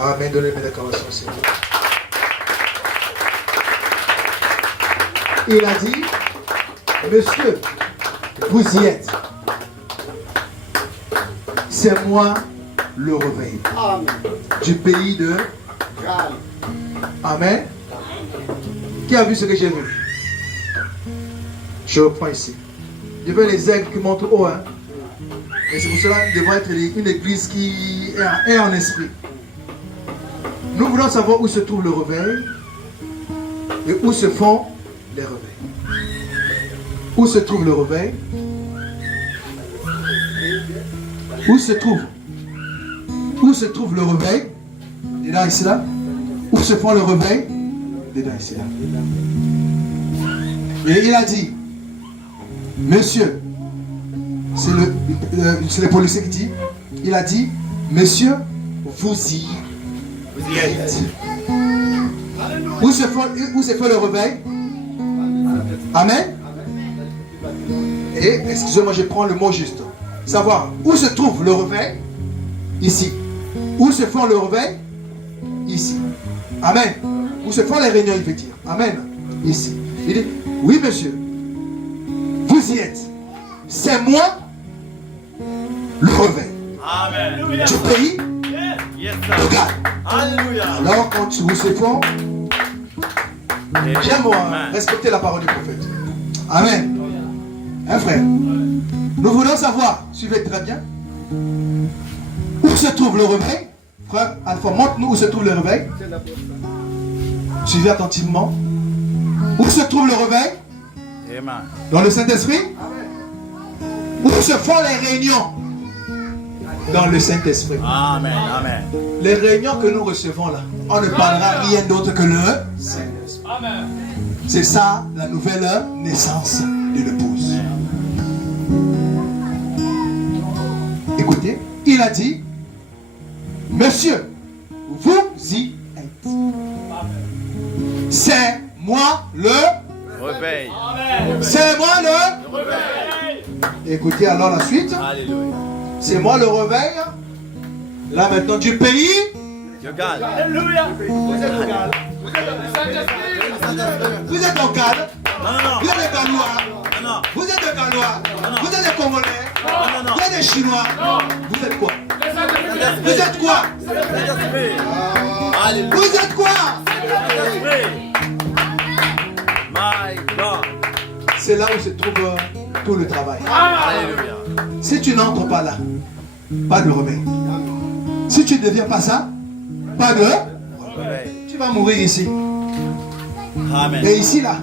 Amen. Donnez-moi l'acclamation au Seigneur. Il a dit, monsieur, vous y êtes. C'est moi le réveil. Amen. Du pays de... Calme. Amen. Qui a vu ce que j'ai vu? Je reprends ici. Je veux les aigles qui montent haut. Hein? Et c'est pour cela que nous devons être une église qui est en esprit. Nous voulons savoir où se trouve le réveil et où se font les réveils. Où se trouve le réveil? Où se trouve? Où se trouve le réveil? Dedans ici là. Où se font le réveil? Dedans ici là. Et il a dit, monsieur, c'est le policier qui dit, il a dit, monsieur, vous y êtes. Où se fait le réveil? Amen. Et, excusez-moi, je prends le mot juste. Savoir où se trouve le réveil? Ici. Où se font le réveil? Ici. Amen. Où se font les réunions, il veut dire. Amen. Ici. Il dit, oui monsieur, vous y êtes. C'est moi le réveil. Amen. Du pays Yes, de Galles. Alléluia. Alors quand vous se font, j'aime respecter la parole du prophète. Amen. Hein frère? Nous voulons savoir, suivez très bien, où se trouve le réveil. Frère Alpha, montre-nous où se trouve le réveil. Suivez attentivement. Où se trouve le réveil? Amen. Dans le Saint-Esprit? Où se font les réunions? Dans le Saint-Esprit. Amen. Amen. Les réunions que nous recevons là, on ne parlera rien d'autre que le Saint-Esprit. Amen. C'est ça la nouvelle naissance de l'épouse. Écoutez, il a dit, monsieur, vous y êtes. C'est moi le Réveil. C'est moi le Réveil. Écoutez alors la suite. Alléluia. C'est moi le réveil. Là maintenant du pays. Je gagne. Alléluia. Vous êtes local. Non, non, non. Vous êtes des Gallois. Non, non. Vous êtes des Gallois. non. Vous êtes des Congolais. Non, non. Vous êtes des Chinois. Vous êtes quoi? Saint-Esprit. Vous êtes quoi? Saint-Esprit. Alléluia. Vous êtes quoi? Saint-Esprit. My God. C'est là où se trouve tout le travail. Alléluia. Si tu n'entres pas là, pas de réveil. Si tu ne deviens pas ça, pas de... Réveil. Tu vas mourir ici. Amen. Et ici là,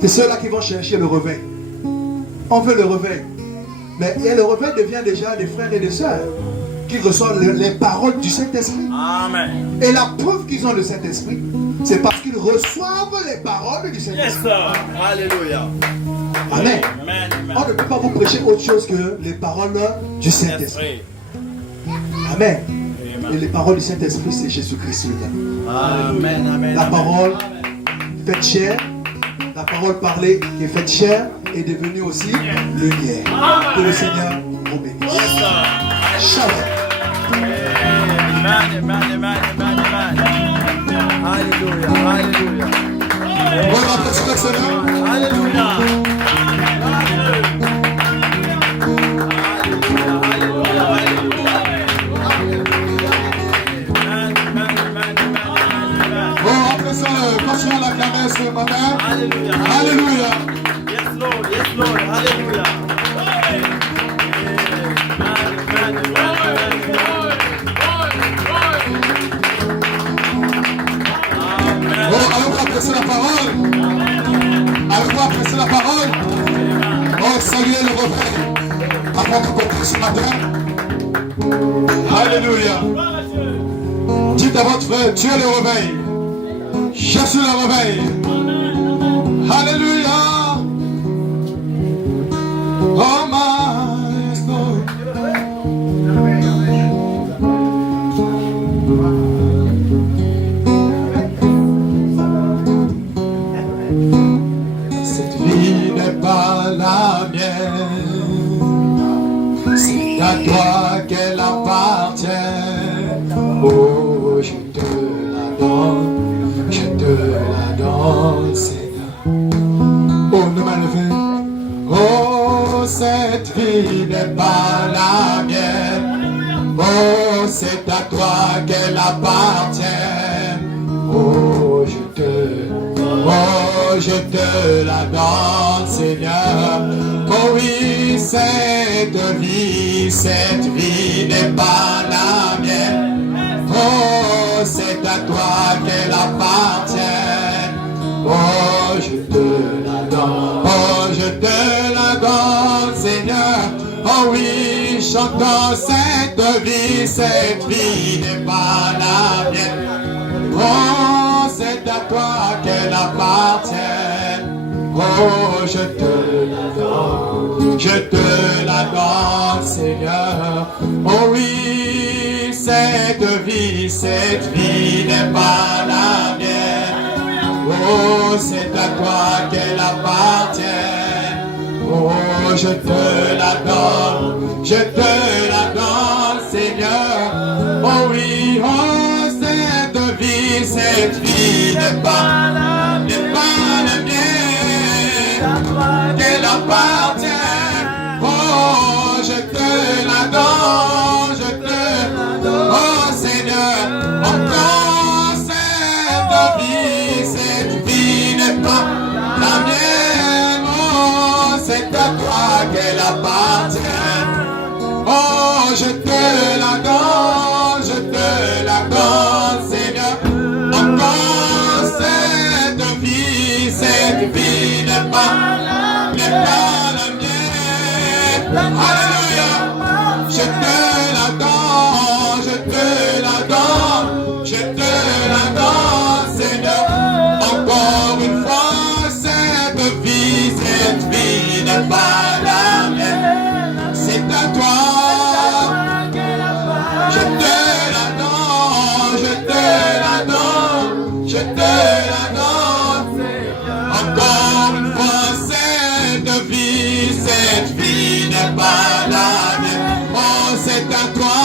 c'est ceux-là qui vont chercher le réveil. On veut le réveil. Mais et le réveil devient déjà des frères et des sœurs qui reçoivent les paroles du Saint-Esprit. Amen. Et la preuve qu'ils ont le Saint-Esprit, c'est parce qu'ils reçoivent les paroles du Yes, Saint-Esprit. sir. Alléluia. Amen. Amen. On ne peut pas vous prêcher autre chose que les paroles du Saint-Esprit. Amen. Et les paroles du Saint-Esprit, c'est Jésus-Christ lui-même. Amen. Amen. La parole faite chair, la parole parlée qui est faite chair est devenue aussi lumière. Que le Seigneur vous bénisse. Shalom. Amen. Amen. Amen. Amen. Amen. Alléluia. Alléluia. Bon, applaudissez le Seigneur. Alléluia. Bon, après ça, continuons à l'acclamer ce matin. Alléluia. Alléluia. Yes, Lord. Yes, Lord. Alléluia. Bon, allons apprécier la parole. Allons apprécier la parole. Oh, saluez le réveil. Avant de compter ce matin. Alléluia. Dites à votre frère, tu es le réveil. Je suis le réveil. Alléluia. Oh my God. à toi qu'elle appartient. Oh, je te la donne, Seigneur. Oh, ne m'a levé. Oh, cette vie n'est pas la mienne. Oh, c'est à toi qu'elle appartient. Oh, je te la donne, Seigneur. Oh oui, cette vie n'est pas la mienne. Oh, c'est à toi qu'elle appartient. Oh, je te la donne. Oh, je te la donne, Seigneur. Oh oui, chantons cette vie n'est pas la mienne. Oh, c'est à toi qu'elle appartient. Oh, je te la donne, Seigneur. Oh oui, cette vie n'est pas la mienne. Oh, c'est à toi qu'elle appartient. Oh, je te la donne, Seigneur. Oh oui, oh, cette vie n'est pas la mienne. Qu'elle appartient. Oh, je te la donne, oh Seigneur, encore cette vie n'est pas la mienne. Oh, c'est à toi qu'elle appartient. Oh, je te la donne, Seigneur, encore cette vie n'est pas la mienne. Alléluia. Je te la donne, Seigneur. Encore une fois, cette vie n'est pas la mienne. C'est à toi. Je te la donne, je te la donne. Encore une fois, cette vie n'est pas la mienne. Oh, c'est à toi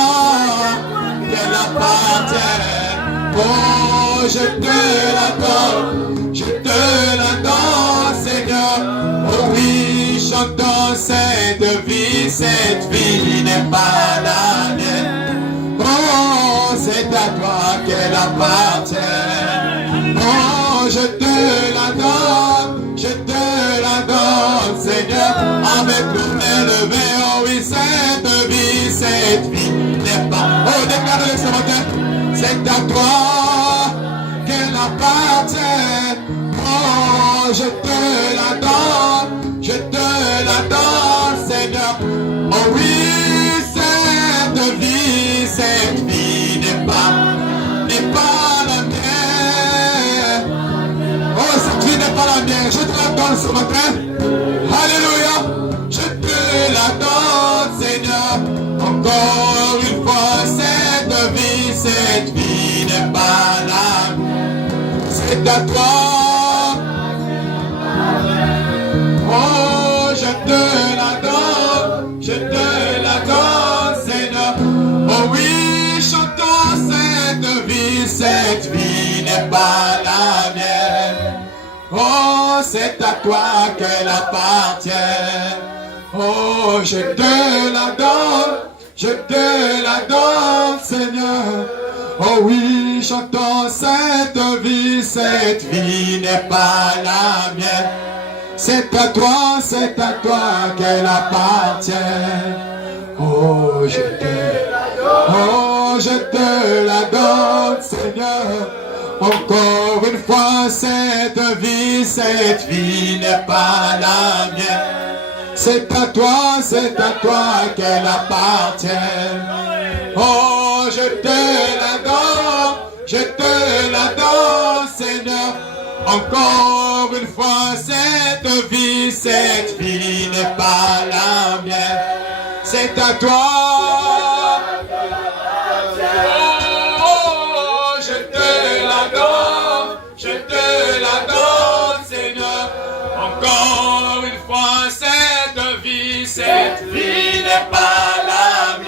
qu'elle appartient. Oh, je te la donne, Seigneur. Oh oui, chantons cette vie n'est pas la mienne. Oh, c'est à toi qu'elle appartient. Oh, je te la donne, Seigneur, avec nos mains levées. Oh oui, cette vie n'est pas. Oh, déclare-le ce matin, c'est à toi qu'elle appartient. Oh, je te la donne, Seigneur. Oh oui, cette vie n'est pas la mienne. Oh, cette vie n'est pas la mienne. Je te la donne ce matin. Alléluia. Je te la donne, Seigneur. Encore une fois, cette vie n'est pas la mienne. C'est à toi. Oh, je te la donne, Seigneur. Oh oui, chantons cette vie n'est pas la mienne. Oh, c'est à toi qu'elle appartient. Oh, je te la donne, Seigneur. Oh oui, chantons cette vie n'est pas la mienne. C'est à toi qu'elle appartient. Oh, je te la donne, Seigneur. Encore une fois, cette vie n'est pas la mienne. C'est à toi qu'elle appartient. Oh, je te la donne, Seigneur. Encore une fois, cette vie n'est pas la mienne. C'est à toi. Oh, je te la donne, Seigneur. Encore une fois, cette vie n'est pas la mienne.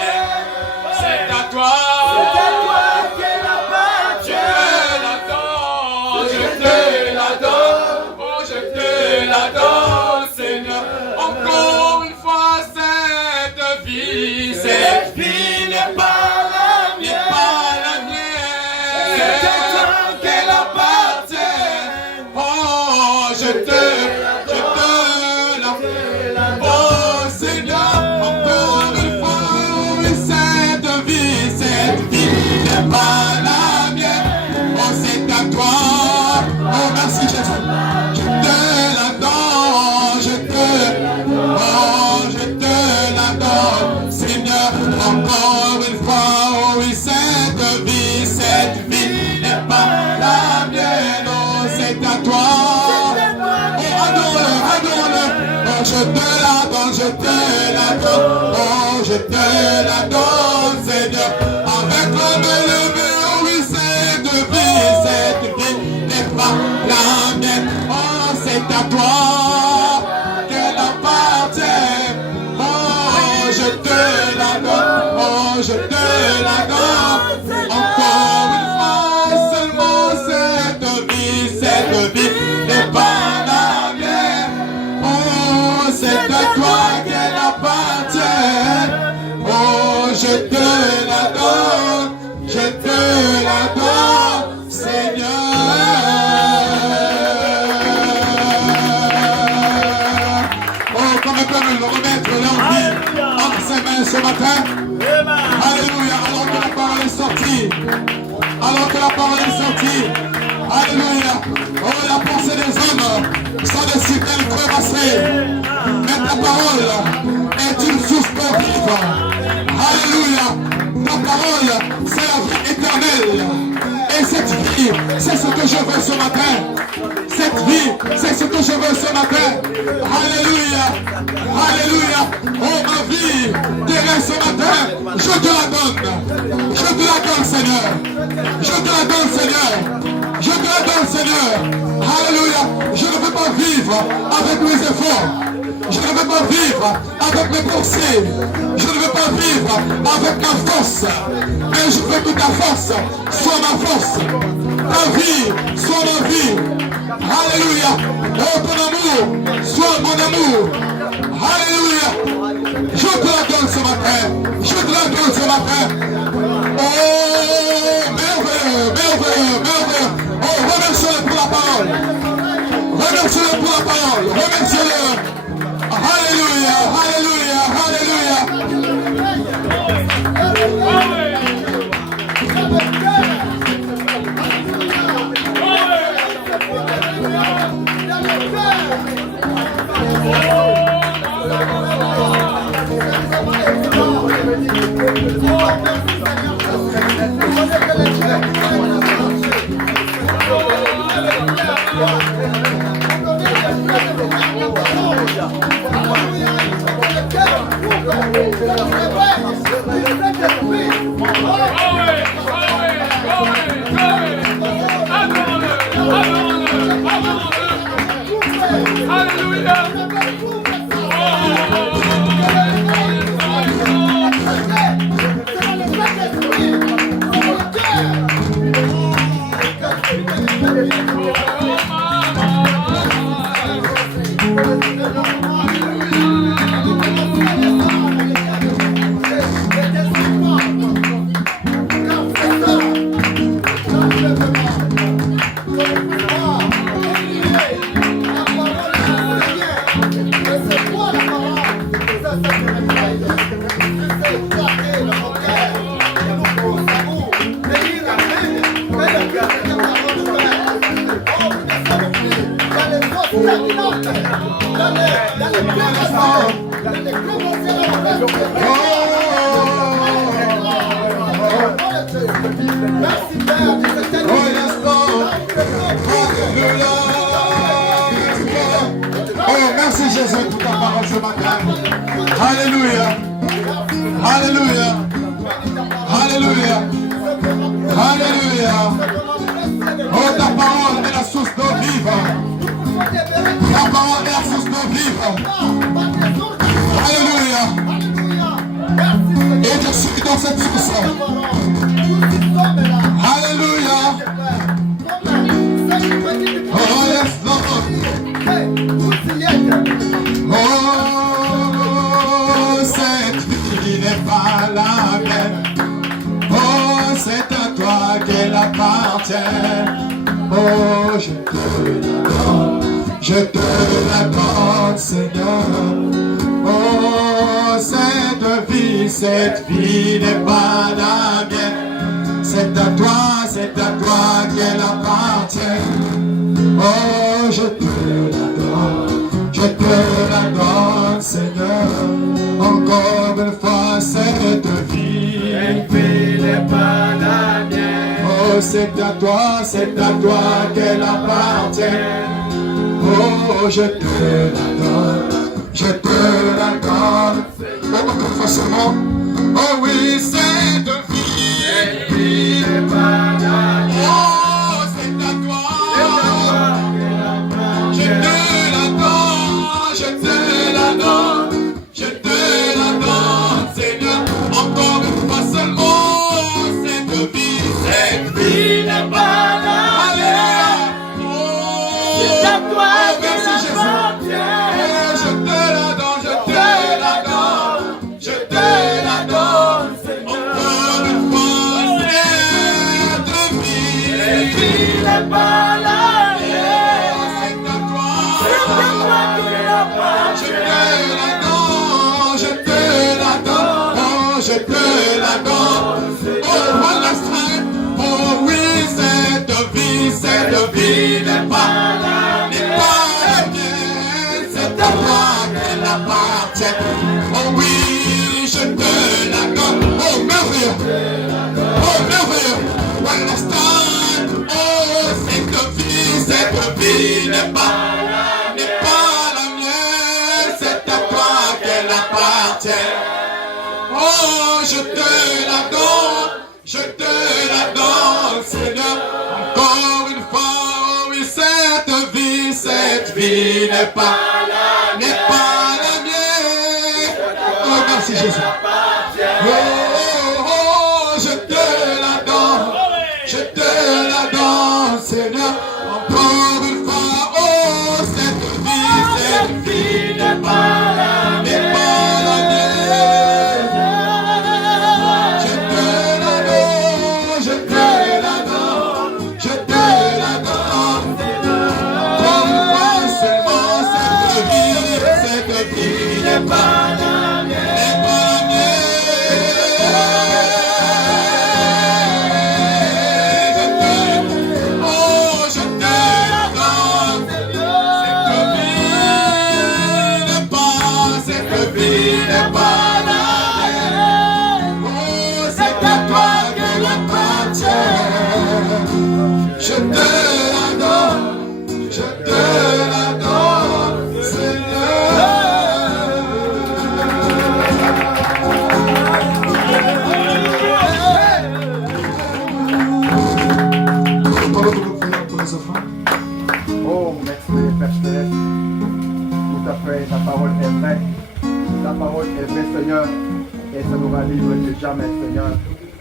je te la donne. Oh, je te la donne, Seigneur. Avec l'homme élevé, oh oui, cette vie n'est pas la mienne. Oh, c'est à toi qu'elle appartient. Oh, je te la donne. Oh, je te la donne. Encore une fois, seulement cette vie n'est pas la mienne. Oh, c'est à toi qu'elle appartient. Oh, je te la donne, Seigneur. Oh, comme on peut nous remettre leur vie entre ses mains ce matin. Alléluia, alors que la parole est sortie. Alors que la parole est sortie. Alléluia. Oh, la pensée des hommes sont des citernes crevassées. Mais ta parole est une source d'eau vive. Alléluia. Ta parole, c'est la vie éternelle. Et cette vie, c'est ce que je veux ce matin. Cette vie, c'est ce que je veux ce matin. Alléluia. Alléluia. Oh, ma vie terrestre ce matin, je te la donne. Je te la donne, Seigneur. Je te la donne, Seigneur. Je te la donne, Seigneur. Alléluia. Je ne veux pas vivre avec mes efforts. Je ne veux pas vivre avec mes pensées. Je ne veux pas vivre avec ma force. Mais je veux que ta force soit ma force. Ta vie soit ma vie. Alléluia. Oh, ton amour soit mon amour. Alléluia. Je te la donne ce matin. Je te la donne ce matin. Oh, merveilleux, merveilleux, merveilleux. Oh, remercie-le pour la parole. Remercie-le pour la parole. Remercie-le. Alléluia, alléluia, alléluia. Merci Jésus pour ta parole ce matin. Alléluia. Alléluia. Alléluia. Alléluia. Oh, ta parole est la source d'eau vive. Ta parole est la source d'eau vive. Alléluia. Et je suis dans cette source. Alléluia. Oh, yes, Lord. Oh, cette vie n'est pas la mienne. Oh, c'est à toi qu'elle appartient. Oh, je te la donne, Seigneur. Oh, cette vie n'est pas la mienne. C'est à toi qu'elle appartient. Oh, je te la donne, Seigneur. Encore une fois, cette vie n'est pas la mienne. Oh, c'est à toi qu'elle appartient. Oh, je te la donne, je te te l'adore. Encore une fois seulement. Oh oui, cette vie. Cette vie n'est pas la mienne. Oh, c'est à toi. Je te l'adore, je te l'adore, je te l'adore, Seigneur. Encore une fois seulement, cette vie n'est pas la mienne. Oh, c'est à toi que j'appartiens. Je te l'adore, je te l'adore, je te l'adore, Seigneur. Encore une fois, cette vie n'est pas la mienne. C'est à toi que j'appartiens. Je te l'adore, oh, je te l'adore. Oh, voilà ça. Oh oui, cette vie n'est pas la mienne. C'est à toi qu'elle appartient. Oh oui, je te l'adore. Oh merveilleux, oh merveilleux. Voilà ça. Oh, cette vie n'est pas la mienne. C'est à toi qu'elle appartient. Oh, je te l'adore, Seigneur. Encore une fois, oh oui, cette vie n'est pas la mienne. Oh, merci Jésus. Oh, oh, oh, je te l'adore, Seigneur. Encore une fois, oh, cette vie n'est pas la mienne. Je te l'adore, Seigneur. Pendant que nous prions pour les enfants. Oh, merci, Père Céleste. Tout à fait, ta parole est vraie. Ta parole est vraie, Seigneur. Et ça nous va livrer de jamais, Seigneur.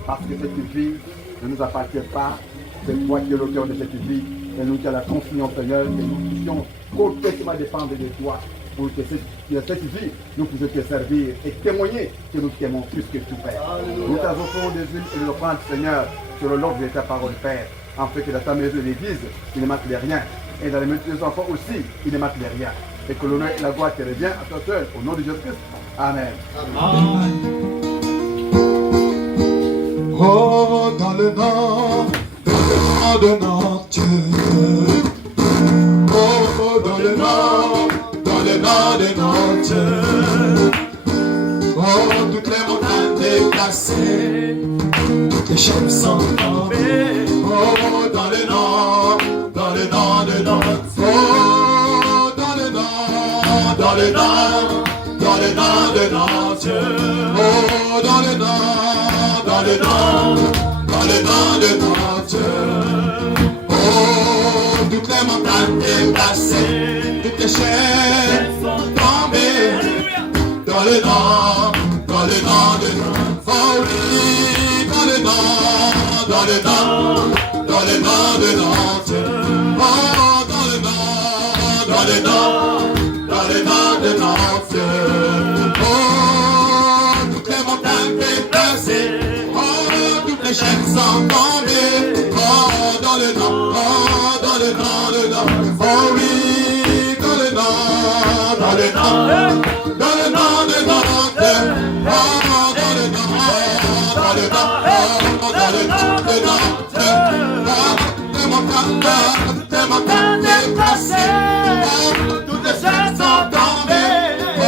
Parce que cette vie ne nous appartient pas. C'est toi qui es l'auteur de cette vie. Et nous te la confions, Seigneur, que nous puissions complètement dépendre de toi. Pour que cette vie, nous puissions te servir et témoigner que nous t'aimons plus que tout, Père. Nous t'avons des huiles et de l'offrande, Seigneur, sur le l'ordre de ta parole, Père. En fait que dans ta maison de l'église, il ne manque de rien. Et dans les maisons des enfants aussi, il ne manque de rien. Et que l'honneur et la gloire te reviennent à toi seul, au nom de Jésus-Christ. Amen. Oh, dans le nom de notre Dieu. Oh, dans le nom de notre Dieu. Oh, toutes les montagnes déplacées, toutes les chaînes sont tombées. Oh, dans le nom de notre Dieu. Oh, dans le nom de notre Dieu. Oh, dans le nom de notre Dieu. Oh, toutes les montagnes déplacées, toutes les chaînes sont tombées. Dans le nom de notre. Oh oui, dans le nom de notre Dieu. Oh, dans le nom de notre Dieu. Oh, toutes les montagnes déplacées. Oh, toutes les chaînes sont tombées. Oh, dans le nom oh oui, dans le nom de notre. Oh, dans le nom de notre. Oh, toutes les montagnes déplacées. Oh, toutes les chaînes sont tombées. Oh,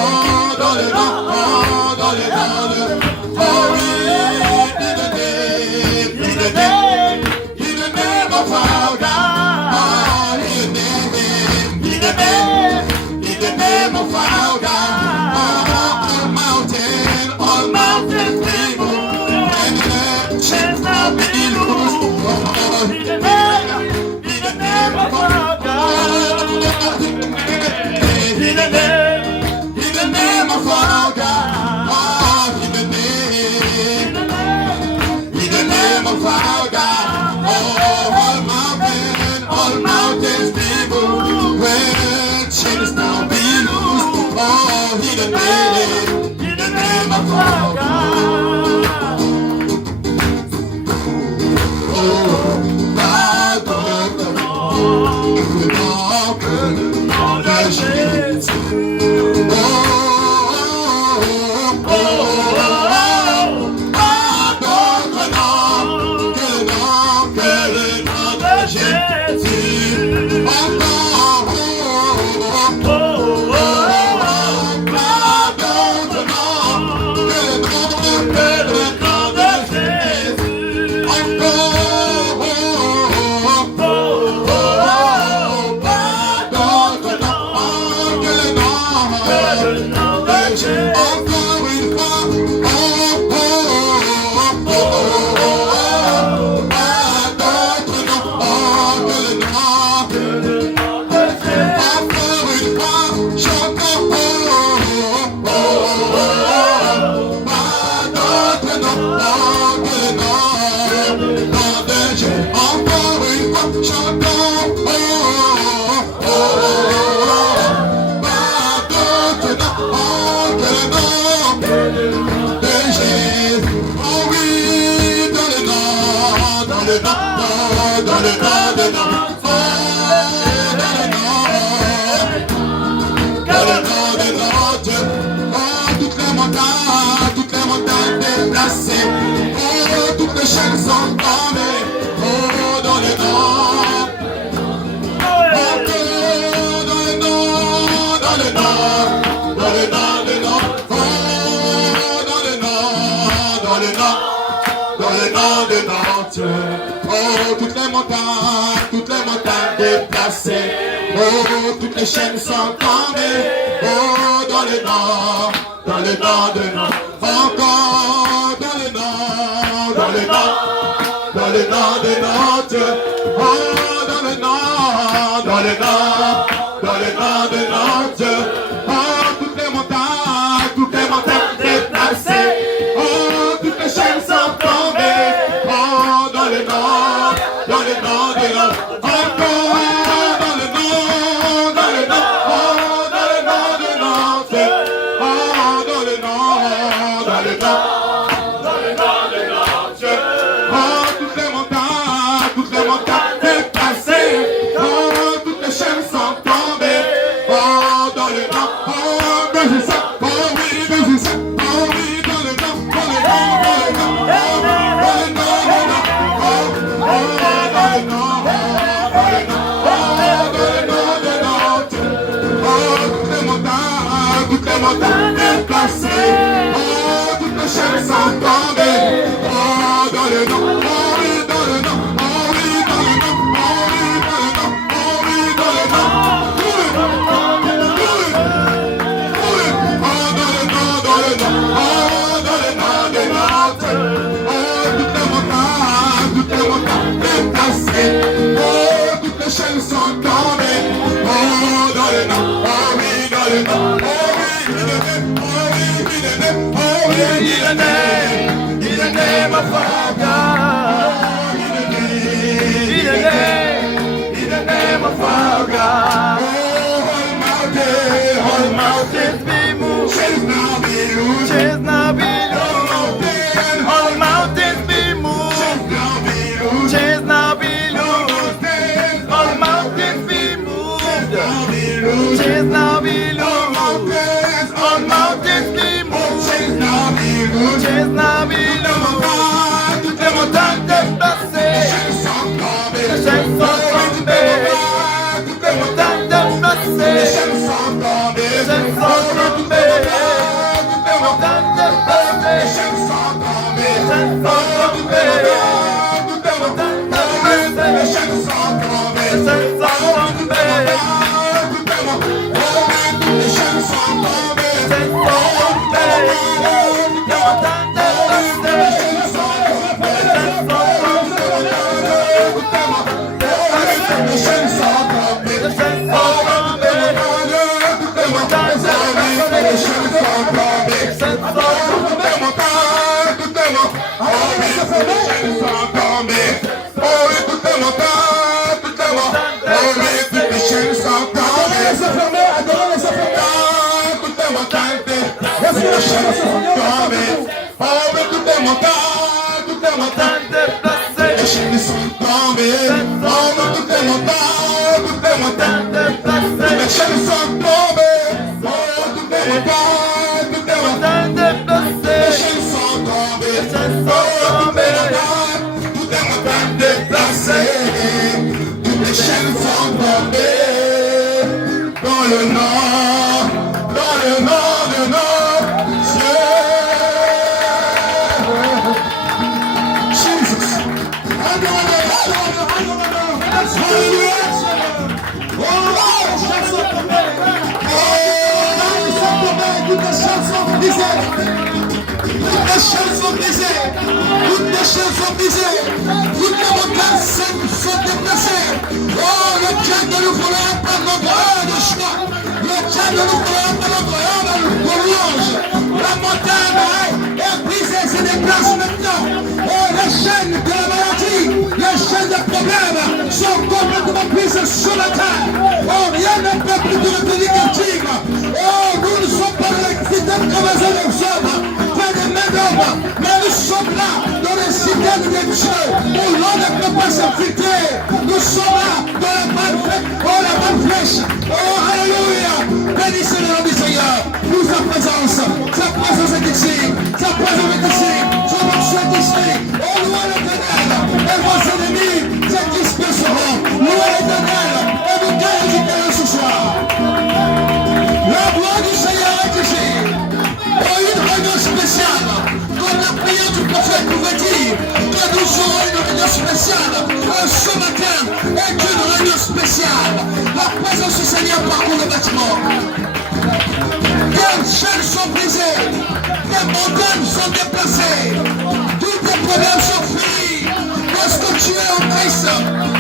dans le nom de. Oh oui, Il ne m'aime pas. Toutes les montagnes déplacées, oh, toutes les chaînes sont tombées, oh, dans le nord de Nantes, encore dans le nord de Nantes, oh, dans le nord de Nantes, oh, toutes les montagnes déplacées, oh, toutes les chaînes sont tombées, oh, dans le nord de Nantes, encore dans le nord de Nantes, oh, dans le nord de Nantes, oh, toutes les montagnes déplacées, oh, toutes les chaînes sont tombées, oh, dans le nord, oh, mais c'est ça, oh oui, mais c'est ça, oh oui, dans le nord, déplacées, oh, toutes les chaînes sont tombées, oh, dans le nord, oh oui, dans le nord, oh oui, dans le nord, oh oui, dans le nord, oh oui, dans le nord, oh, dans le nord de Nantes, oh, toutes les montagnes déplacées, oh, toutes les chaînes sont tombées, oh, dans le nord, oh oui, dans le nord, oh oui, in the name of our God, in the name of our God, all mountains be moved, chains now be loosed, all mountains be moved, chains now be loosed, all mountains be moved, chains now be loosed, all mountains be moved, chains now be loosed, toutes les montagnes déplacées, les chaînes sont tombées, toutes les montagnes déplacées, les chaînes sont tombées, les chaînes sont tombées, toutes les montagnes déplacées, les chaînes sont tombées, les chaînes sont tombées, toutes les montagnes déplacées, les chaînes sont tombées, les chaînes sont tombées, toutes les montagnes, les chaînes sont tombées, les chaînes sont Toutes les montagnes Est-ce que les chaînes sont tombées? Oh, mais toutes les montagnes déplacées. Les chaînes sont tombées. Oh, mais toutes les montagnes déplacées. Les chaînes sont tombées. Oh, toutes les montagnes déplacées. Les chaînes sont tombées. Oh, toutes les montagnes déplacées. Toutes les chaînes sont tombées. Dans le nord, Jesus. Toutes les chaînes sont brisées. Toutes les chaînes sont brisées. Toutes les montagnes sont déplacées. Oh, le diable ne nous voulait pas notre heure de choix. Le diable ne nous voulait pas notre heure de louange. La montagne est brisée, se déplace maintenant. Oh, les chaînes de la maladie, les chaînes de problèmes sont complètement prises sur la terre. Oh, rien ne peut plus te retenir captive. Oh, nous ne sommes pas dans les critères comme les hommes. Mais nous sommes là dans les citernes de Dieu où l'on ne peut pas s'infiltrer. Nous sommes là dans la bonne flèche. Oh, alléluia. Bénissez le nom du Seigneur. Nous sa présence est ici. Sa présence est ici. Son nom est ici. Oh, louez l'Éternel. Et vos ennemis se disperseront. Louez l'Éternel. Et vous glorifiez ce soir. La gloire du Seigneur est ici. Oh, une réunion spéciale. Comme la prière du prophète pouvait dire que nous aurons une réunion spéciale ce matin est une réunion spéciale. La présence du Seigneur parcourt le bâtiment. Les chaînes sont brisées, les montagnes sont déplacées, tous les problèmes sont finis. Parce que tu es en Christ,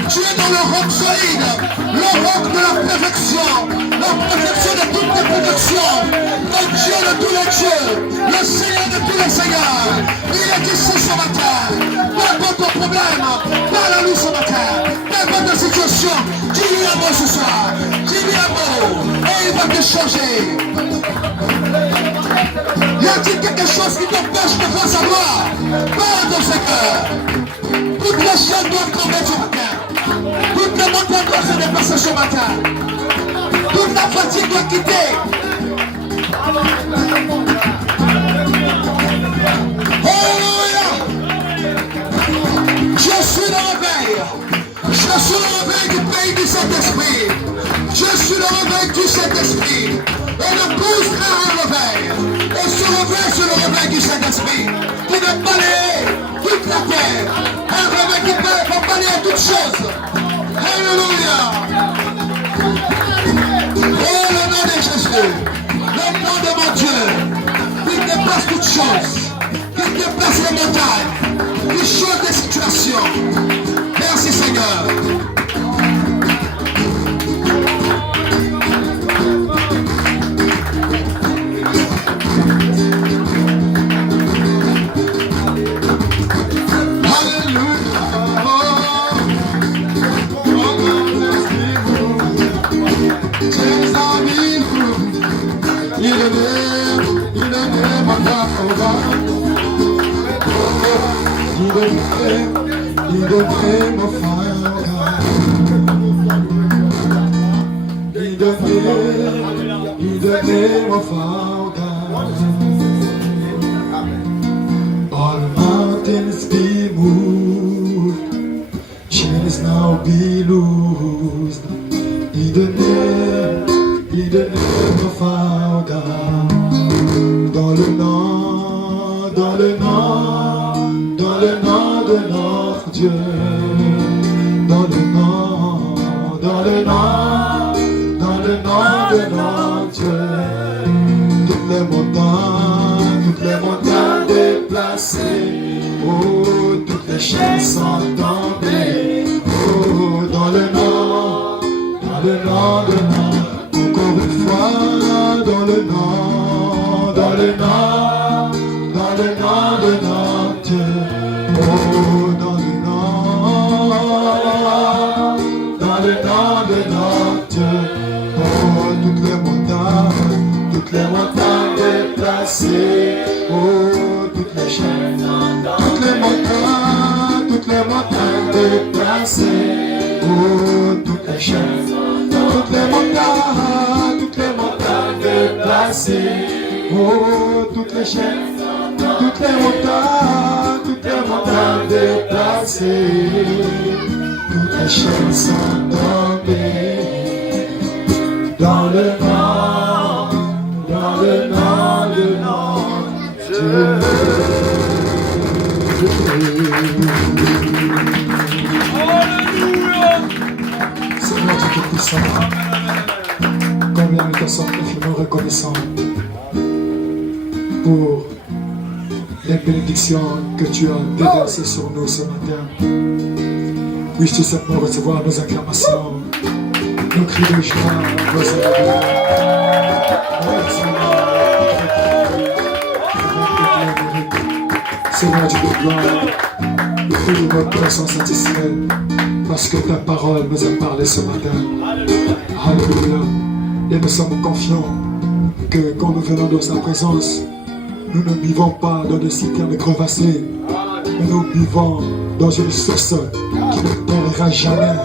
tu es dans le roc solide, le roc de la perfection de toutes les perfections, le Dieu de tous les dieux, le Seigneur de tous les seigneurs. Il est ici ce matin. Peu importe ton problème, parle à lui ce matin. Peu importe ta situation, dis-lui un mot ce soir. Dis-lui un mot et il va te changer. Y a-t-il quelque chose qui t'empêche de faire savoir? Parle dans ce cœur. Toutes les chaînes doivent tomber ce matin. Toutes les montagnes doivent se déplacer ce matin. Toute la fatigue doit quitter. Alléluia. Je suis le réveil. Je suis le réveil du pays du Saint-Esprit. Je suis le réveil du Saint-Esprit. Et le cause est un réveil. Et ce réveil, c'est le réveil du Saint-Esprit. Qui va balayer toute la terre. Un réveil qui va balayer toutes choses. Alléluia. Oh, le nom de Jésus. Le nom de mon Dieu. Qui dépasse toutes choses. Qui dépasse les montagnes. Qui change les situations. Merci Seigneur. All mountains be moved, chains now be loosed. In the name of our God. Dans le nom de notre Dieu. Dans le nom de notre Dieu. Toutes les montagnes déplacées. Oh, toutes les chaînes sont tombées. Oh, dans le nom de notre. Encore une fois, dans le nom de notre Dieu. Oh, dans le nom déplacées. Oh, toutes les chaînes, toutes les montagnes déplacées. Oh, toutes les chaînes, toutes les montagnes déplacées. Oh, toutes les chaînes, toutes les montagnes déplacées. Toutes les chaînes sont tombées dans le nom de Dieu. Seigneur Dieu Tout-Puissant, combien nous te sommes infiniment reconnaissants pour les bénédictions que tu as déversées sur nous ce matin. Puisses-tu simplement recevoir nos acclamations, nos cris de joie, nos éloges. Seigneur Dieu de gloire, nous prions notre cœur sont satisfaits parce que ta parole nous a parlé ce matin. Alléluia. Et nous sommes confiants que quand nous venons dans sa présence, nous ne vivons pas dans des citernes crevassées, mais nous vivons dans une source qui ne périra jamais.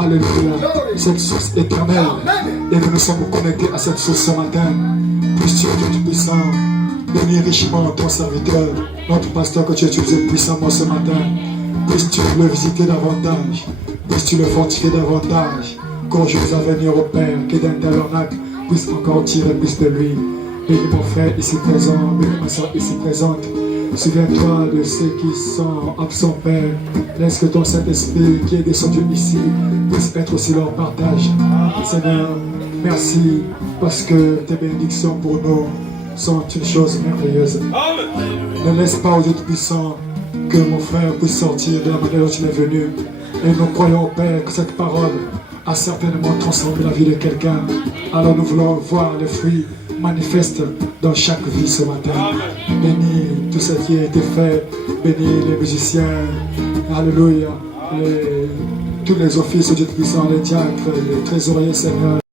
Alléluia. Cette source éternelle. Et nous nous sommes connectés à cette source ce matin. Puisses-tu, Dieu Tout-Puissant, bénir richement ton serviteur, notre pasteur que tu as utilisé puissamment ce matin. Puisses-tu le visiter davantage, puisses-tu le fortifier davantage. Corrige-nous à venir au Père, que d'un tabernacle puisse encore tirer plus de lui. Bénis mon frère ici présent, bénis ma soeur ici présente. Souviens-toi de ceux qui sont absents, Père. Laisse que ton Saint-Esprit qui est descendu ici puisse être aussi leur partage. Seigneur, merci parce que tes bénédictions pour nous sont une chose merveilleuse. Ne laisse pas aux autres puissants que mon frère puisse sortir de la manière dont il est venu. Et nous croyons, Père, que cette parole a certainement transformé la vie de quelqu'un. Alors nous voulons voir les fruits manifestes dans chaque vie ce matin. Bénis tout ce qui a été fait. Bénis les musiciens. Alléluia. Tous les offices, Dieu puissant, les diacres, les trésoriers, Seigneur.